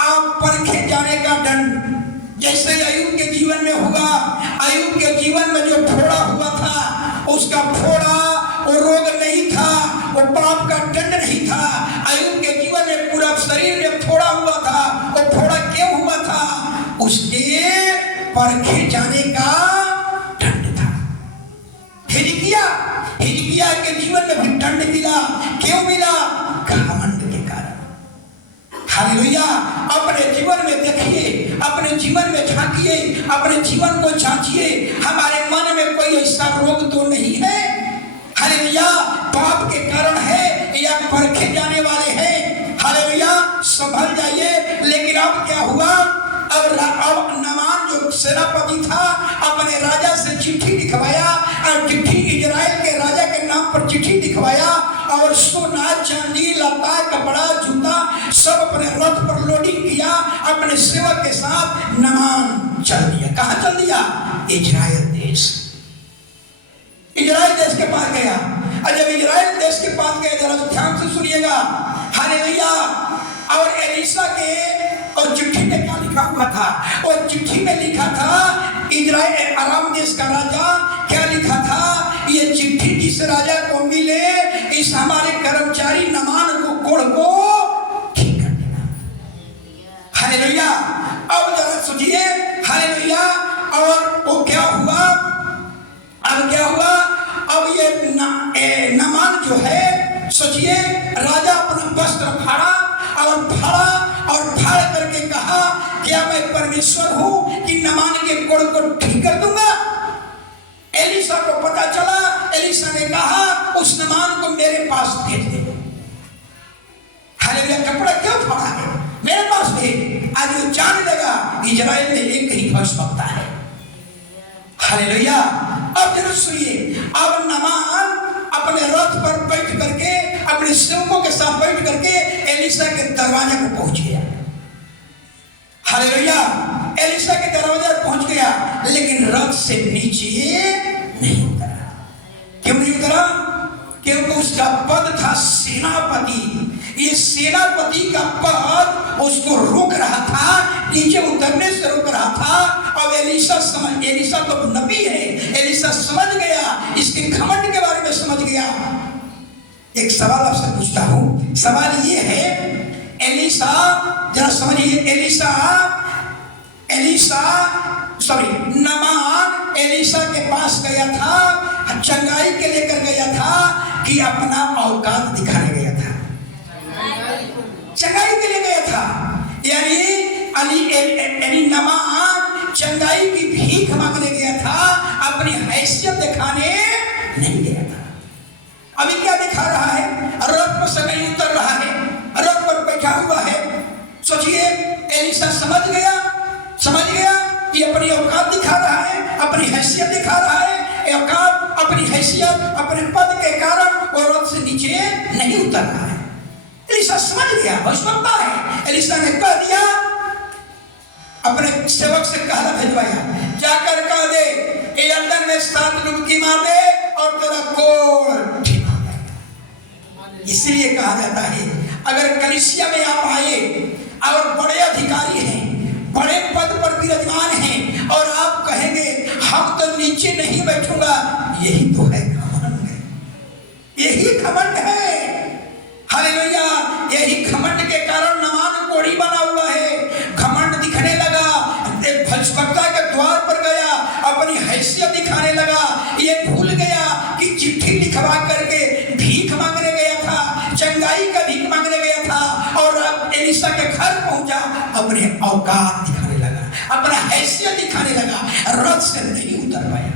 आप परखे जाने का दंड। जैसे अय्यूब के जीवन में हुआ, अय्यूब के जीवन में जो फोड़ा हुआ था, उसका फोड़ा वो रोग नहीं था, वो पाप का दंड नहीं था। अय्यूब के जीवन में पूरा शरीर में फोड़ा हुआ था। वो फोड़ा क्यों हुआ था? उसके परखे जाने का दंड था। हिजकिय्याह के जीवन में भी दंड मिला। क्यों मिला? घमंड के कारण। हालेलुया। अपने जीवन में देखिए, अपने जीवन में झांकिए, अपने जीवन को जांचिए, हमारे मन में कोई ऐसा रोग तो नहीं है? हालेलुया। पाप के कारण है या परखे जाने वाले हैं? हालेलुया। संभल जाइए। लेकिन अब क्या हुआ? अब नामान जो सेनापति था अपने चिट्ठी लिखवाया और चिट्ठी इजराइल के राजा के नाम पर चिट्ठी लिखवाया और सोना चांदी लता कपड़ा जूता सब अपने रथ पर लोडिंग किया, अपने सेवक के साथ नामान चल दिया। कहां चल दिया? इजराइल देश। इजराइल देश के पास गया और जब इजराइल देश के पास गया, जरा ध्यान से सुनिएगा, हालेलुया। और एलीशा के और चिट्ठी में क्या लिखा हुआ था? और चिट्ठी में लिखा था इजराइल अराम देश का राजा, क्या लिखा था? ये चिट्ठी जिस राजा को मिले इस हमारे कर्मचारी नामान को कोढ़ को ठीक कर देना। हालेलुया। अब जरा सोचिए, हालेलुया। और वो क्या हुआ? अब क्या हुआ? अब ये नामान जो है, सोचिए, राजा अपना वस्त्र फाड़ा करके कहा, क्या मैं परमेश्वर हूं कि नामान के कोढ़ को ठीक कर दूंगा? एलीशा को पता चला, एलीशा ने कहा उस नामान को मेरे पास भेज दे। हालेलुया। कपड़ा क्यों फाड़ा है? मेरे पास भेज। आज वो जान लेगा इजराइल में एक ही भविष्यवक्ता है। हालेलुया। अब जरा सुनिए, अब नामान अपने रथ पर बैठ करके, अपने सेवकों के साथ बैठ करके एलीशा के दरवाजे पर पहुंच गया। हालेलुया। एलीशा के दरवाजे पर पहुंच गया, लेकिन रथ से नीचे नहीं उतरा। क्यों नहीं उतरा? क्योंकि उसका पद था सेनापति। ये सेनापति का पद उसको रोक रहा था, नीचे उतरने से रोक रहा था। अब एलीशा तो नबी है, एलीशा समझ गया, इसके घमंड के बारे में समझ गया। एक सवाल आपसे पूछता हूं, सवाल ये है, एलीशा जरा समझिए, नामान एलीशा के पास गया था, चंगाई के लेकर गया था कि अपना औकात दिखाने गया था? चंगाई के लिए गया था। यानी नामान चंगाई की भीख मांगने गया था, अपनी हैसियत दिखाने नहीं गया था। अभी क्या दिखा रहा है? रथ पर से नहीं उतर रहा है, रथ पर बैठा हुआ है। सोचिए, एलीशा समझ गया कि अपनी औकात दिखा रहा है, अपनी हैसियत दिखा रहा है। औकात, अपनी हैसियत, अपने पद के कारण वो रथ से नीचे नहीं उतर रहा है। एलीशा समझ गया, भविष्यवक्ता है। एलीशा ने कह दिया, अपने सेवक से कहना भेजवाया, जाकर कह दे यरदन में 7 डुबकी मार दे और तेरा कोढ़ ठीक हो जाएगा। इसलिए कहा जाता है, अगर कलीसिया में आप आए और बड़े अधिकारी हैं, बड़े पद पर विराजमान हैं और आप कहेंगे हम तो नीचे नहीं बैठूंगा, यही तो है घमंड है, यही घमंड है। हालेलुया। यही घमंड के कारण नामान कोढ़ी बना हुआ है। घमंड दिखने लगा, भविष्यवक्ता के द्वार पर गया, अपनी हैसियत दिखाने लगा। ये भूल गया कि चिट्ठी लिखवा करके भीख मांगने गया था, चंगाई का भीख मांगने गया था। और अब एलीशा के घर पहुंचा, अपने औकात दिखाने लगा, अपना हैसियत दिखाने लगा, रथ से नहीं उतर पाया।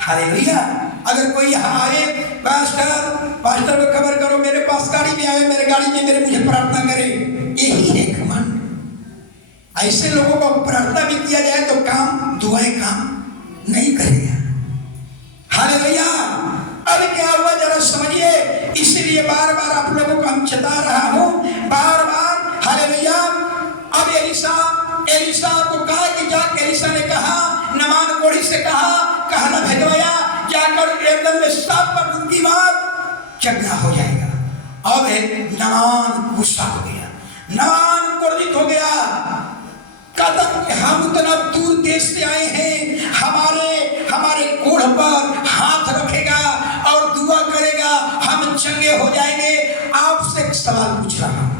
हालेलुया। अगर कोई यहाँ आए, पास्टर को खबर करो, मेरे पास गाड़ी में आए, मेरे गाड़ी में मेरे मुझे प्रार्थना करे, यही है घमंड। ऐसे लोगों को प्रार्थना भी किया जाए तो काम, दुआएं काम नहीं करेगा। हालेलुया। अब क्या हुआ जरा समझिए, इसलिए बार बार आप लोगों को हम चेता रहा हूं, बार बार। हालेलुया। अब एलीशा को कहा कि जा, एलीशा ने कहा, नामान कोढ़ी से कहना भेजवाया, जाकर यरदन में 7 बार डुबकी मार, चंगा हो जाएगा। अब नामान गुस्सा हो गया, नामान क्रोधित हो गया, कहता कि हम इतना दूर देश से आए हैं, हमारे कोढ़ पर हाथ रखेगा और दुआ करेगा, हम चंगे हो जाएंगे। आपसे एक सवाल पूछ रहा हूं,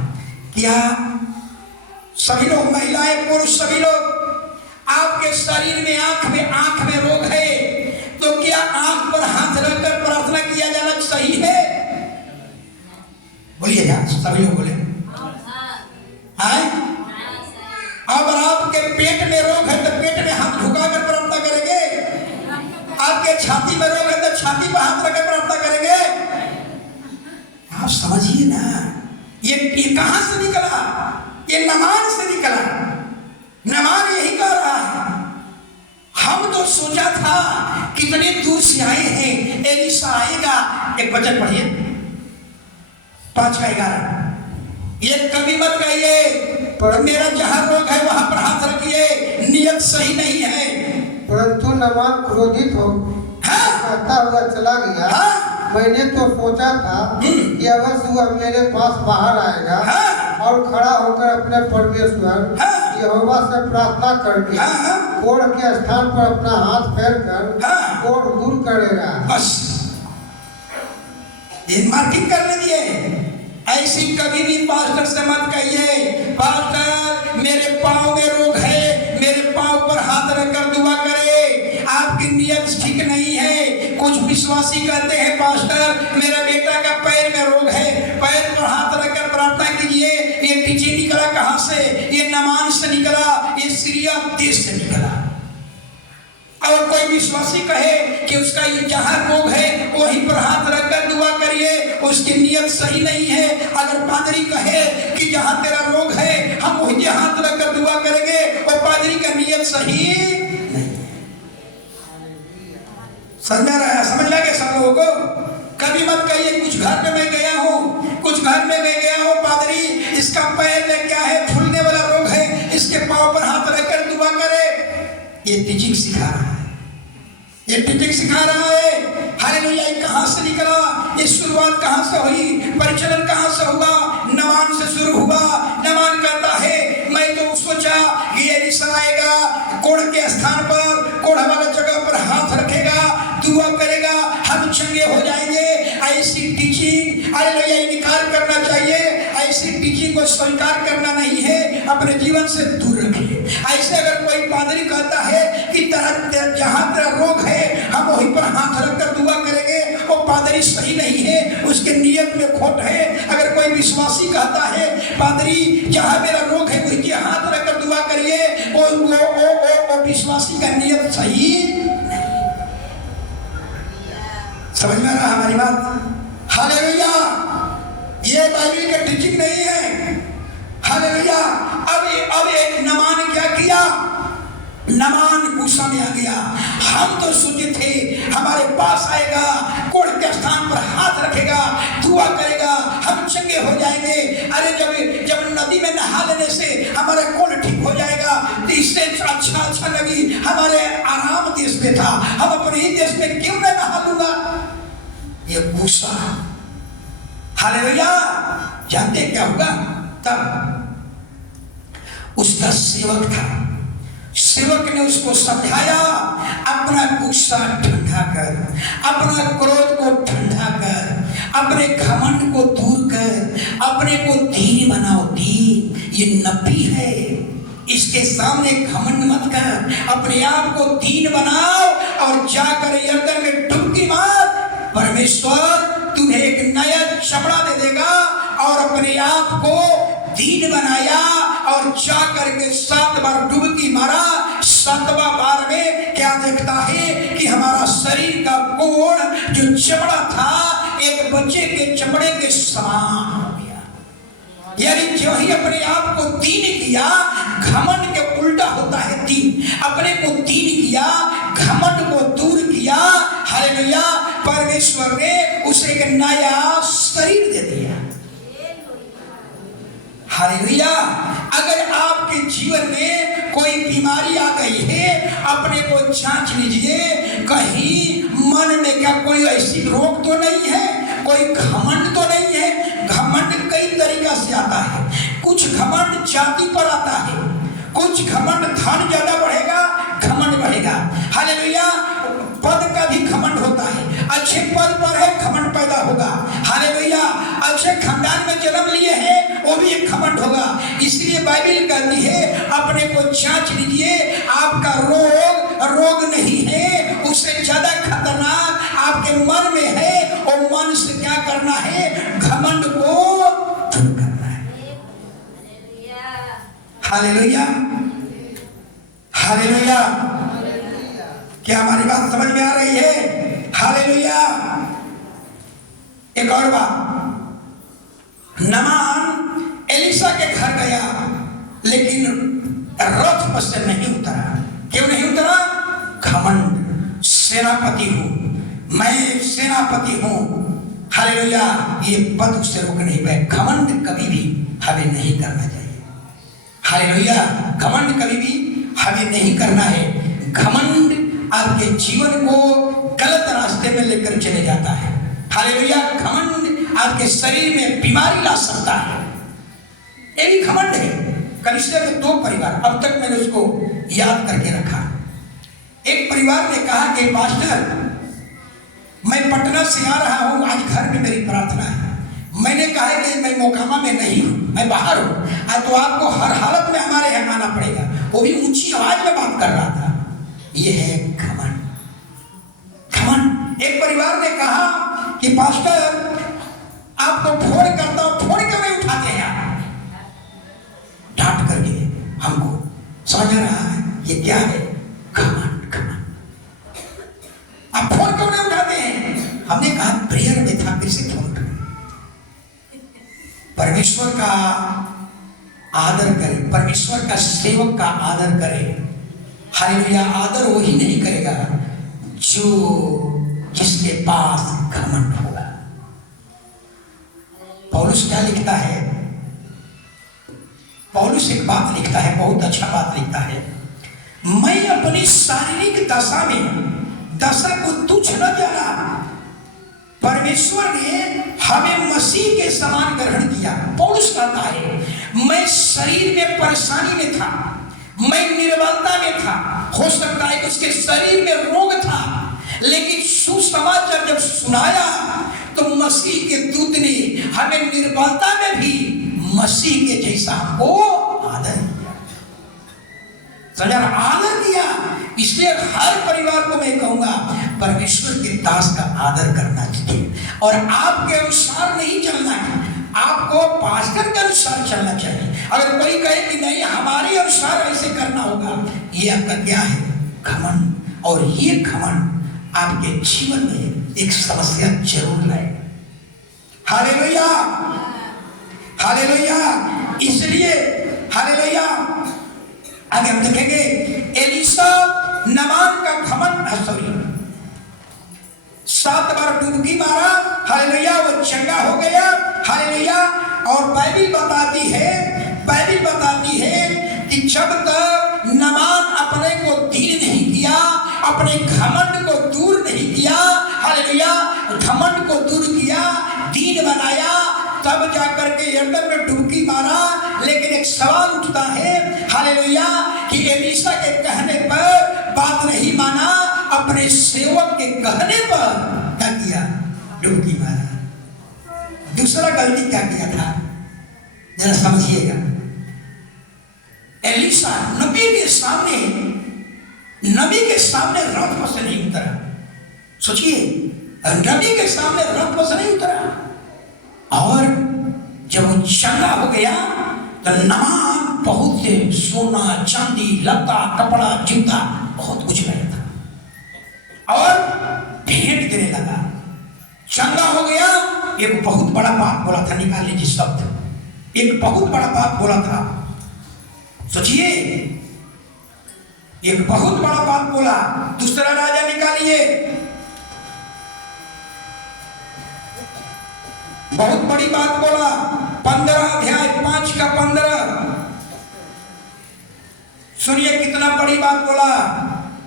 क्या सभी लोग, महिलाएं पुरुष सभी लोग, आपके शरीर में आंख में रोग है, तो क्या आंख पर हाथ रखकर प्रार्थना किया जाना सही है? बोलिए यार, सभी लोग बोले। अगर आपके पेट में रोग है तो पेट में हाथ झुकाकर प्रार्थना करेंगे, आपके छाती में रोग है तो छाती पर हाथ रखकर प्रार्थना करेंगे। आप समझिए ना, ये कहां से निकला? ये नामान से निकला। नामान यही कह रहा है, हम तो सोच इतने दूर से आए हैं, एलिशा आएगा। एक वचन पढ़िए 5:11। ये कभी मत कहिए मेरा जहां रोग है वहां पर हाथ रखिए, नियत सही नहीं है। परंतु नामान क्रोधित हो कहता हुआ चला गया। मैंने तो सोचा था कि अवश्य वह मेरे पास बाहर आएगा और खड़ा होकर अपने परमेश्वर यहोवा से प्रार्थना करके कोढ़ के स्थान पर अपना हाथ फेर कर कोढ़ दूर करेगा। बस ये मार्किंग करने दिए। ऐसी कभी भी पास्टर से मत कहिए पास्टर मेरे पाँव में रोग है, मेरे पाँव पर हाथ रखकर दुआ करे। आपकी नियत ठीक नहीं है। कुछ विश्वासी कहते हैं पास्टर मेरा बेटा का पैर में रोग है, पैर पर हाथ रखकर प्रार्थना कीजिए। ये टीची निकला कहाँ से? ये नमान से निकला, ये सीरिया देश से निकला। और कोई विश्वासी कहे कि उसका ये जहां रोग है वहीं पर हाथ रखकर दुआ करिए, उसकी नियत सही नहीं है। अगर पादरी कहे कि जहां तेरा रोग है हम वहीं हाथ रखकर दुआ करेंगे, वो पादरी का नियत सही नहीं। समझ लगे सब लोगों को? कभी मत कहिए कुछ घर में मैं गया हूँ, कुछ घर में मैं गया हूँ पादरी इसका पैर में क्या है, फूलने वाला रोग है, इसके पाँव पर हाथ रखकर दुआ करे। ये टीचिंग सिखा रहा है, ये टीचिंग सिखा रहा है। हालेलुया। कहाँ से निकला? ये शुरुआत कहाँ से हुई? परिचालन कहाँ से हुआ? नमान से शुरू हुआ। नमान कहता है मैं तो सोचा कि एलिशा आएगा, कोढ़ के स्थान पर, कोढ़ वाला जगह पर हाथ रखेगा, दुआ करेगा, हम चंगे हो जाएंगे। ऐसी टीचिंग हालेलुया इनकार करना चाहिए। ऐसी टीचिंग को स्वीकार करना नहीं है, अपने जीवन से दूर रखिए। ऐसे अगर कोई पादरी कहता है कि जहां तेरा रोग है हम वहीं पर हाथ रखकर दुआ करेंगे, वो पादरी सही नहीं है, उसके नियत में खोट है। अगर कोई विश्वासी कहता है पादरी जहां मेरा रोग है वहीं हाथ रखकर दुआ करिए, वो विश्वासी का नियत सही नहीं। समझ में आ रहा हमारी बात? हालेलुया। ये बाइबल का टीचिंग नहीं है। हालेलुया। अब एक नमान क्या किया? नमान गुस्सा में आ गया। हम तो सोचे थे हमारे पास आएगा, कोढ़ के स्थान पर हाथ रखेगा, दुआ करेगा, हम चंगे हो जाएंगे। अरे जब नदी में नहा लेने से हमारा कोढ़ ठीक हो जाएगा तो इससे अच्छा लगी हमारे आराम देश में था, हम अपने ही देश में क्यों न नहा लूंगा? ये गुस्सा। हालेलुया। जानते क्या हुआ? तब उसका सेवक था, सेवक ने उसको समझाया अपना गुस्सा ठंडा कर, अपना क्रोध को ठंडा कर, अपने घमंड को दूर कर, अपने को दीन बनाओ। दीन ये नबी है, इसके सामने घमंड मत कर, अपने आप को दीन बनाओ और जाकर यरदन में डुबकी मार। परमेश्वर तुम्हें एक नया चमड़ा दे देगा। और अपने आप को दीन बनाया और जा करके 7 बार डुबकी मारा। 7वां बार में क्या देखता है कि हमारा शरीर का कोढ़ जो चमड़ा था एक बच्चे के चमड़े के समान हो गया। यानी जो ही अपने आप को दीन किया, घमंड के उल्टा होता है दीन। अपने को दीन किया, घमंड को दूर किया। हालेलुया। परमेश्वर ने उसे एक नया शरीर दे दिया। हालेलुया। अगर आपके जीवन में कोई बीमारी आ गई है, अपने को जांच लीजिए, कहीं मन में क्या कोई ऐसी रोग तो नहीं है, कोई घमंड तो नहीं है। घमंड कई तरीका से आता है। कुछ घमंड जाति पर आता है, कुछ घमंड धन ज्यादा बढ़ेगा, घमंड बढ़ेगा। हालेलुया। पद का भी घमंड होता है, अच्छे पद पर है घमंड पैदा होगा। हालेलुया। अच्छे खानदान में जन्म लिए हैं वो भी एक घमंड होगा। इसलिए बाइबल कहती है अपने को जांच लीजिए, आपका रोग नहीं है, उससे ज्यादा खतरनाक आपके मन में है। और मन से क्या करना है? घमंड को दूर करना है। हालेलुया। हालेलुया। क्या हमारी बात समझ में आ रही है? हालेलुया। एक और बात, नमान एलिशा के घर गया लेकिन रथ पर से नहीं उतरा। क्यों नहीं उतरा? घमंड। सेनापति सेनापति हूं, मैं सेनापति हूं। हालेलुया। ये पद उससे रोक नहीं पाए। घमंड कभी भी हमें नहीं करना चाहिए। हालेलुया। घमंड कभी भी हमें नहीं करना है। घमंड आपके जीवन को गलत रास्ते में लेकर चले जाता है। हालेलुया। घमंड आपके शरीर में बीमारी ला सकता है। ये भी घमंड है। कलिसिया में 2 परिवार अब तक मैंने उसको याद करके रखा। एक परिवार ने कहा कि पास्टर, मैं पटना से आ रहा हूं, आज घर में मेरी प्रार्थना है। मैंने कहा कि मैं मोकामा में नहीं हूं, मैं बाहर हूं, तो आपको हर हालत में हमारे यहाँ आना पड़ेगा। वो भी ऊंची आवाज में बात कर रहा था। यह है घमंड। घमंड। एक परिवार ने कहा कि पास्टर, आपको फोन करता हूं, फोन क्यों नहीं उठाते हैं आप? डांट करके हमको समझ रहा है ये क्या है? घमंड। घमंड। आप फोन क्यों नहीं उठाते हैं? हमने कहा प्रेयर में था, फिर से फोन उठा। परमेश्वर का आदर करें, परमेश्वर का सेवक का आदर करें। हालेलुया। आदर वही नहीं करेगा जो जिसके पास घमंड होगा। पौलुस क्या लिखता है? पौलुस एक बात लिखता है, बहुत अच्छा बात लिखता है। मैं अपनी शारीरिक दशा को तुच्छ न जाना। परमेश्वर ने हमें मसीह के समान ग्रहण किया। पौलुस कहता है मैं शरीर में परेशानी में था, मैं निर्बलता में था, हो सकता है कि उसके शरीर में रोग था, लेकिन सुसमाचार जब सुनाया तो मसीह के दूत ने हमें निर्बलता में भी मसीह के जैसा हमको आदर किया, आदर किया। इसलिए हर परिवार को मैं कहूंगा परमेश्वर के दास का आदर करना चाहिए और आपके अनुसार नहीं चलना है, आपको पास्टर के अनुसार चलना चाहिए। अगर कोई कहे कि नहीं हमारे अनुसार ऐसे करना होगा, ये आपका क्या है? घमंड। और ये घमंड आपके जीवन में एक समस्या जरूर लाए। हालेलुया। हालेलुया। इसलिए हालेलुया आगे हम देखेंगे एलीशा नामान का घमंड, 7 बार डुबकी मारा। हालेलुया। वो चंगा हो गया। हालेलुया। और बाइबिल बताती है कि जब तक नामान अपने को दीन नहीं किया, अपने घमंड को दूर नहीं किया, हालेलुया, घमंड को दूर किया, दीन बनाया, तब जाकर के यरदन में डुबकी मारा। लेकिन एक सवाल उठता है हालेलुया कि एलीशा के कहने पर बात नहीं माना, अपने सेवक के कहने पर क्या किया? डुबकी मारा। दूसरा गलती क्या किया था जरा समझिएगा। एलीशा नबी के सामने रथ पर से नहीं उतरा। सोचिए, नबी के सामने रथ पर से नहीं उतरा। और जब वो चंगा हो गया तो नामान बहुत से सोना चांदी लता कपड़ा जूता बहुत कुछ लाया था और भेंट देने लगा। चंगा हो गया। एक बहुत बड़ा बात बोला था, निकाल लीजिए शब्द, एक बहुत बड़ा बात बोला था। सोचिए, एक बहुत बड़ा बात बोला। दूसरा राजा निकालिए, बहुत बड़ी बात बोला। 15 अध्याय 5 का 15 सुनिए, कितना बड़ी बात बोला,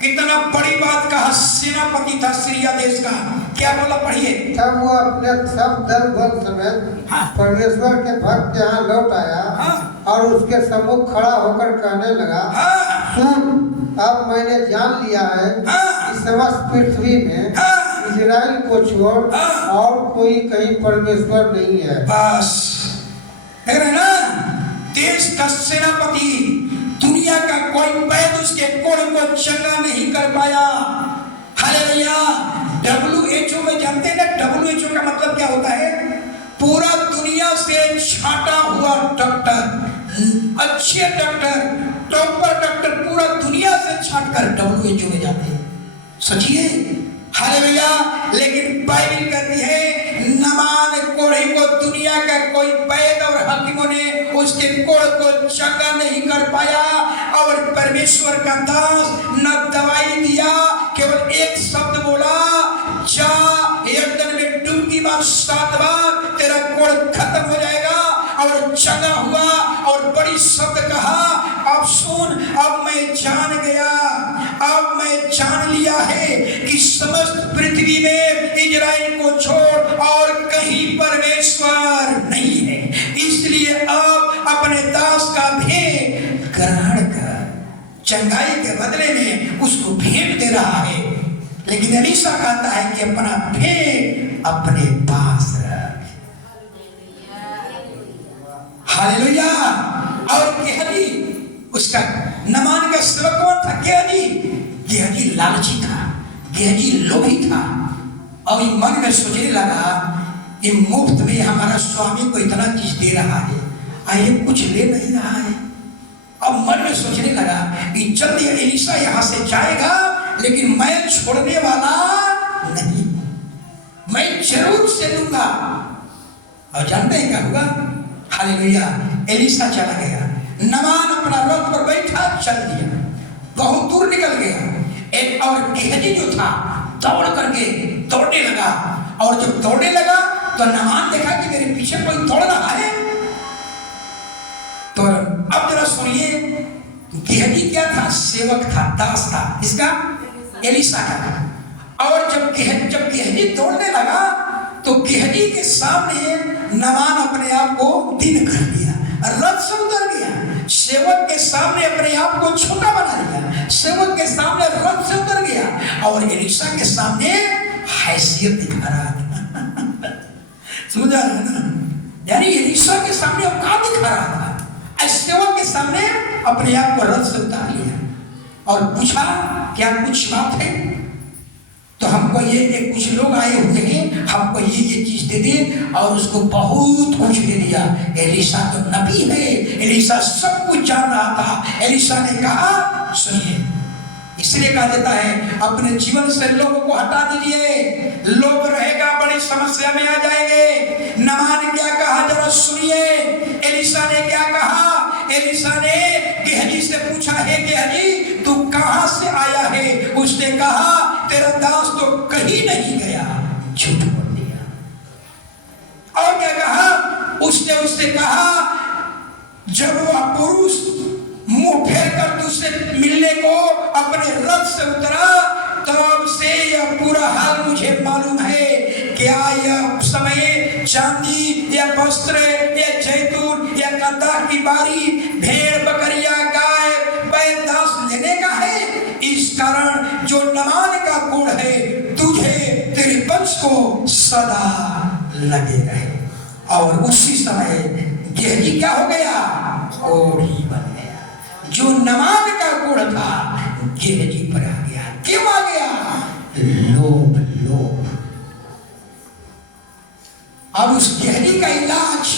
कितना बड़ी बात कहा। सेनापति था सीरिया देश का, क्या बोला? पढ़िए। तब वो अपने सब दल बल समेत परमेश्वर के भक्त यहाँ लौट आया और उसके सम्मुख खड़ा होकर कहने लगा, सुन, अब मैंने जान लिया है कि समस्त पृथ्वी में इजराइल को छोड़ और कोई कहीं परमेश्वर नहीं है। बस है ना, देश का सेनापति, दुनिया का कोई वैद्य उसके कोड़ को चंगा नहीं कर पाया। हालेलुया। WHO में जानते हैं ना, WHO का मतलब क्या होता है? पूरा दुनिया से छांटा हुआ डॉक्टर, अच्छे डॉक्टर, टॉपर डॉक्टर पूरा दुनिया से छांट कर WHO में जाते हैं। सोचिए, हालेलुया। लेकिन बाइबल कहती है नामान कोढ़ी को दुनिया का कोई वैद्य और हकीमों ने उसके कोढ़ को चंगा नहीं कर पाया। और परमेश्वर का दास न दवाई दिया, केवल एक शब्द बोला, है कि समस्त पृथ्वी में इजराइल को छोड़ और कहीं परमेश्वर नहीं है, इसलिए अब अपने दास का भेंट ग्रहण कर। चंगाई के बदले में उसको भेंट दे रहा है, लेकिन एलीशा कहता है कि अपना भेंट अपने पास रख। हालेलुया। और गेहजी उसका नमान का सेवक कौन था? गेहजी लालची था, गेहजी लोभी था, और मन में सोचने लगा ये मुफ्त में हमारा स्वामी को इतना चीज दे रहा है, आइए कुछ ले नहीं रहा है। अब मन में सोचने लगा कि जल्दी एलीशा यहां से जाएगा, लेकिन मैं छोड़ने वाला नहीं, मैं जरूर से लूंगा। और जानते हैं क्या हुआ? हालेलुया। एलीशा चला गया, नमान अपना रथ पर बैठा, चल दिया, बहुत दूर निकल गया। एक और गेहजी जो था दौड़ करके दौड़ने लगा, और जब दौड़ने लगा तो नमान देखा कि मेरे पीछे कोई दौड़ रहा है। तो अब जरा सुनिए, गेहजी क्या था? सेवक था, दास था, इसका एलीशा का। और जब गेहजी दौड़ने लगा तो गेहजी के सामने नमान अपने आप को दिन कर दिया, रथ से उतर गया, सेवक के सामने अपने आप को छोटा बना लिया, सेवक के सामने रथ से उतर गया, और एलीशा के सामने हैसियत दिखा रहा था। समझ आ रहा है ना? यानी एलीशा के सामने औकात दिखा रहा था, सेवक के सामने अपने आप को रथ से उतार लिया और पूछा क्या कुछ बात है? तो हमको ये कुछ लोग आए हुए हैं, हमको ये चीज दे दे, और उसको बहुत कुछ दे दिया। एलीशा तो नबी है, एलीशा सब कुछ जान रहा था। एलीशा ने कहा, सुनिए, इसलिए कहा देता है अपने जीवन से लोगों को हटा दीजिए, लोभ रहेगा बड़ी समस्या में आ जाएंगे। नमान क्या कहा जरा सुनिए, एलीशा ने क्या कहा? एलीशा ने गेहजी से पूछा, है गेहजी तू कहां से आया है? उसने कहा तेरा दास तो कहीं नहीं गया, झूठ बोल दिया। और क्या कहा? उसने उससे कहा जब वह पुरुष मुंह फेर कर तुझसे मिलने को अपने रथ से उतरा, तब से यह पूरा हाल मुझे मालूम है। क्या यह समय चांदी या वस्त्र या जैतून या गंधा की बारी, भेड़ बकरिया गाय बैल दास लेने का है? इस कारण जो नमान का गुण है तुझे तेरे वंश को सदा लगे रहे। और उसी समय गेहजी क्या हो गया? ओढ़ी बन गया। जो नमान का गुण था गेहजी पर आ गया। क्यों आ गया? लोभ। अब उस गेहजी का इलाज,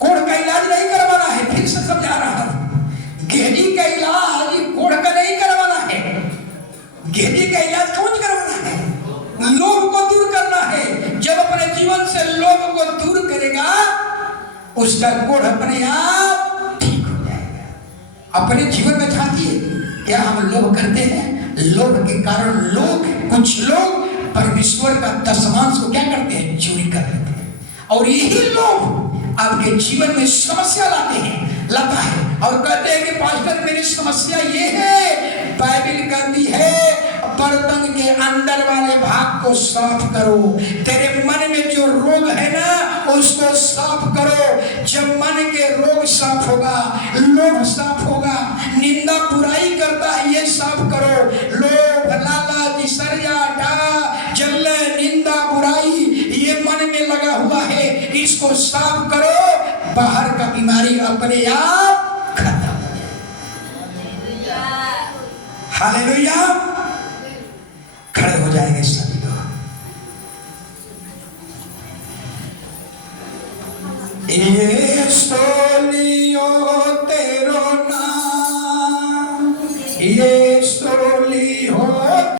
कोढ़ का इलाज नहीं करवाना है, फिर से समझा रहा हूं। गेहजी का इलाज कोढ़ का नहीं करवाना है, गेहजी का इलाज कौन करवाना है? लोभ को दूर करना है। जब अपने जीवन से लोभ को दूर करेगा, उसका कोढ़ अपने आप ठीक हो जाएगा। अपने जीवन में झांकिए, क्या हम लोभ करते हैं? लोभ के कारण कुछ लोग परमेश्वर का दशमांश को क्या करते हैं? चोरी कर लेते हैं। और यही लोग आपके जीवन में समस्या लाता है और कहते हैं कि पास्टर मेरी समस्या ये है, बाइबिल कहती है बर्तन के अंदर वाले भाग को साफ करो। तेरे मन में जो रोग है ना, उसको साफ करो। जब मन के रोग साफ होगा, लोभ साफ होगा, निंदा बुराई करता है ये साफ करो। लोभ, लालच, ईर्ष्या, जल, निंदा, बुराई ये मन में लगा हुआ है, इसको साफ करो। बाहर का बीमारी अपने आप खत्म हो जाए। हालेलुया। खड़े हो जाएंगे सभी लोग। ये सोलियो तेरो नाम, ये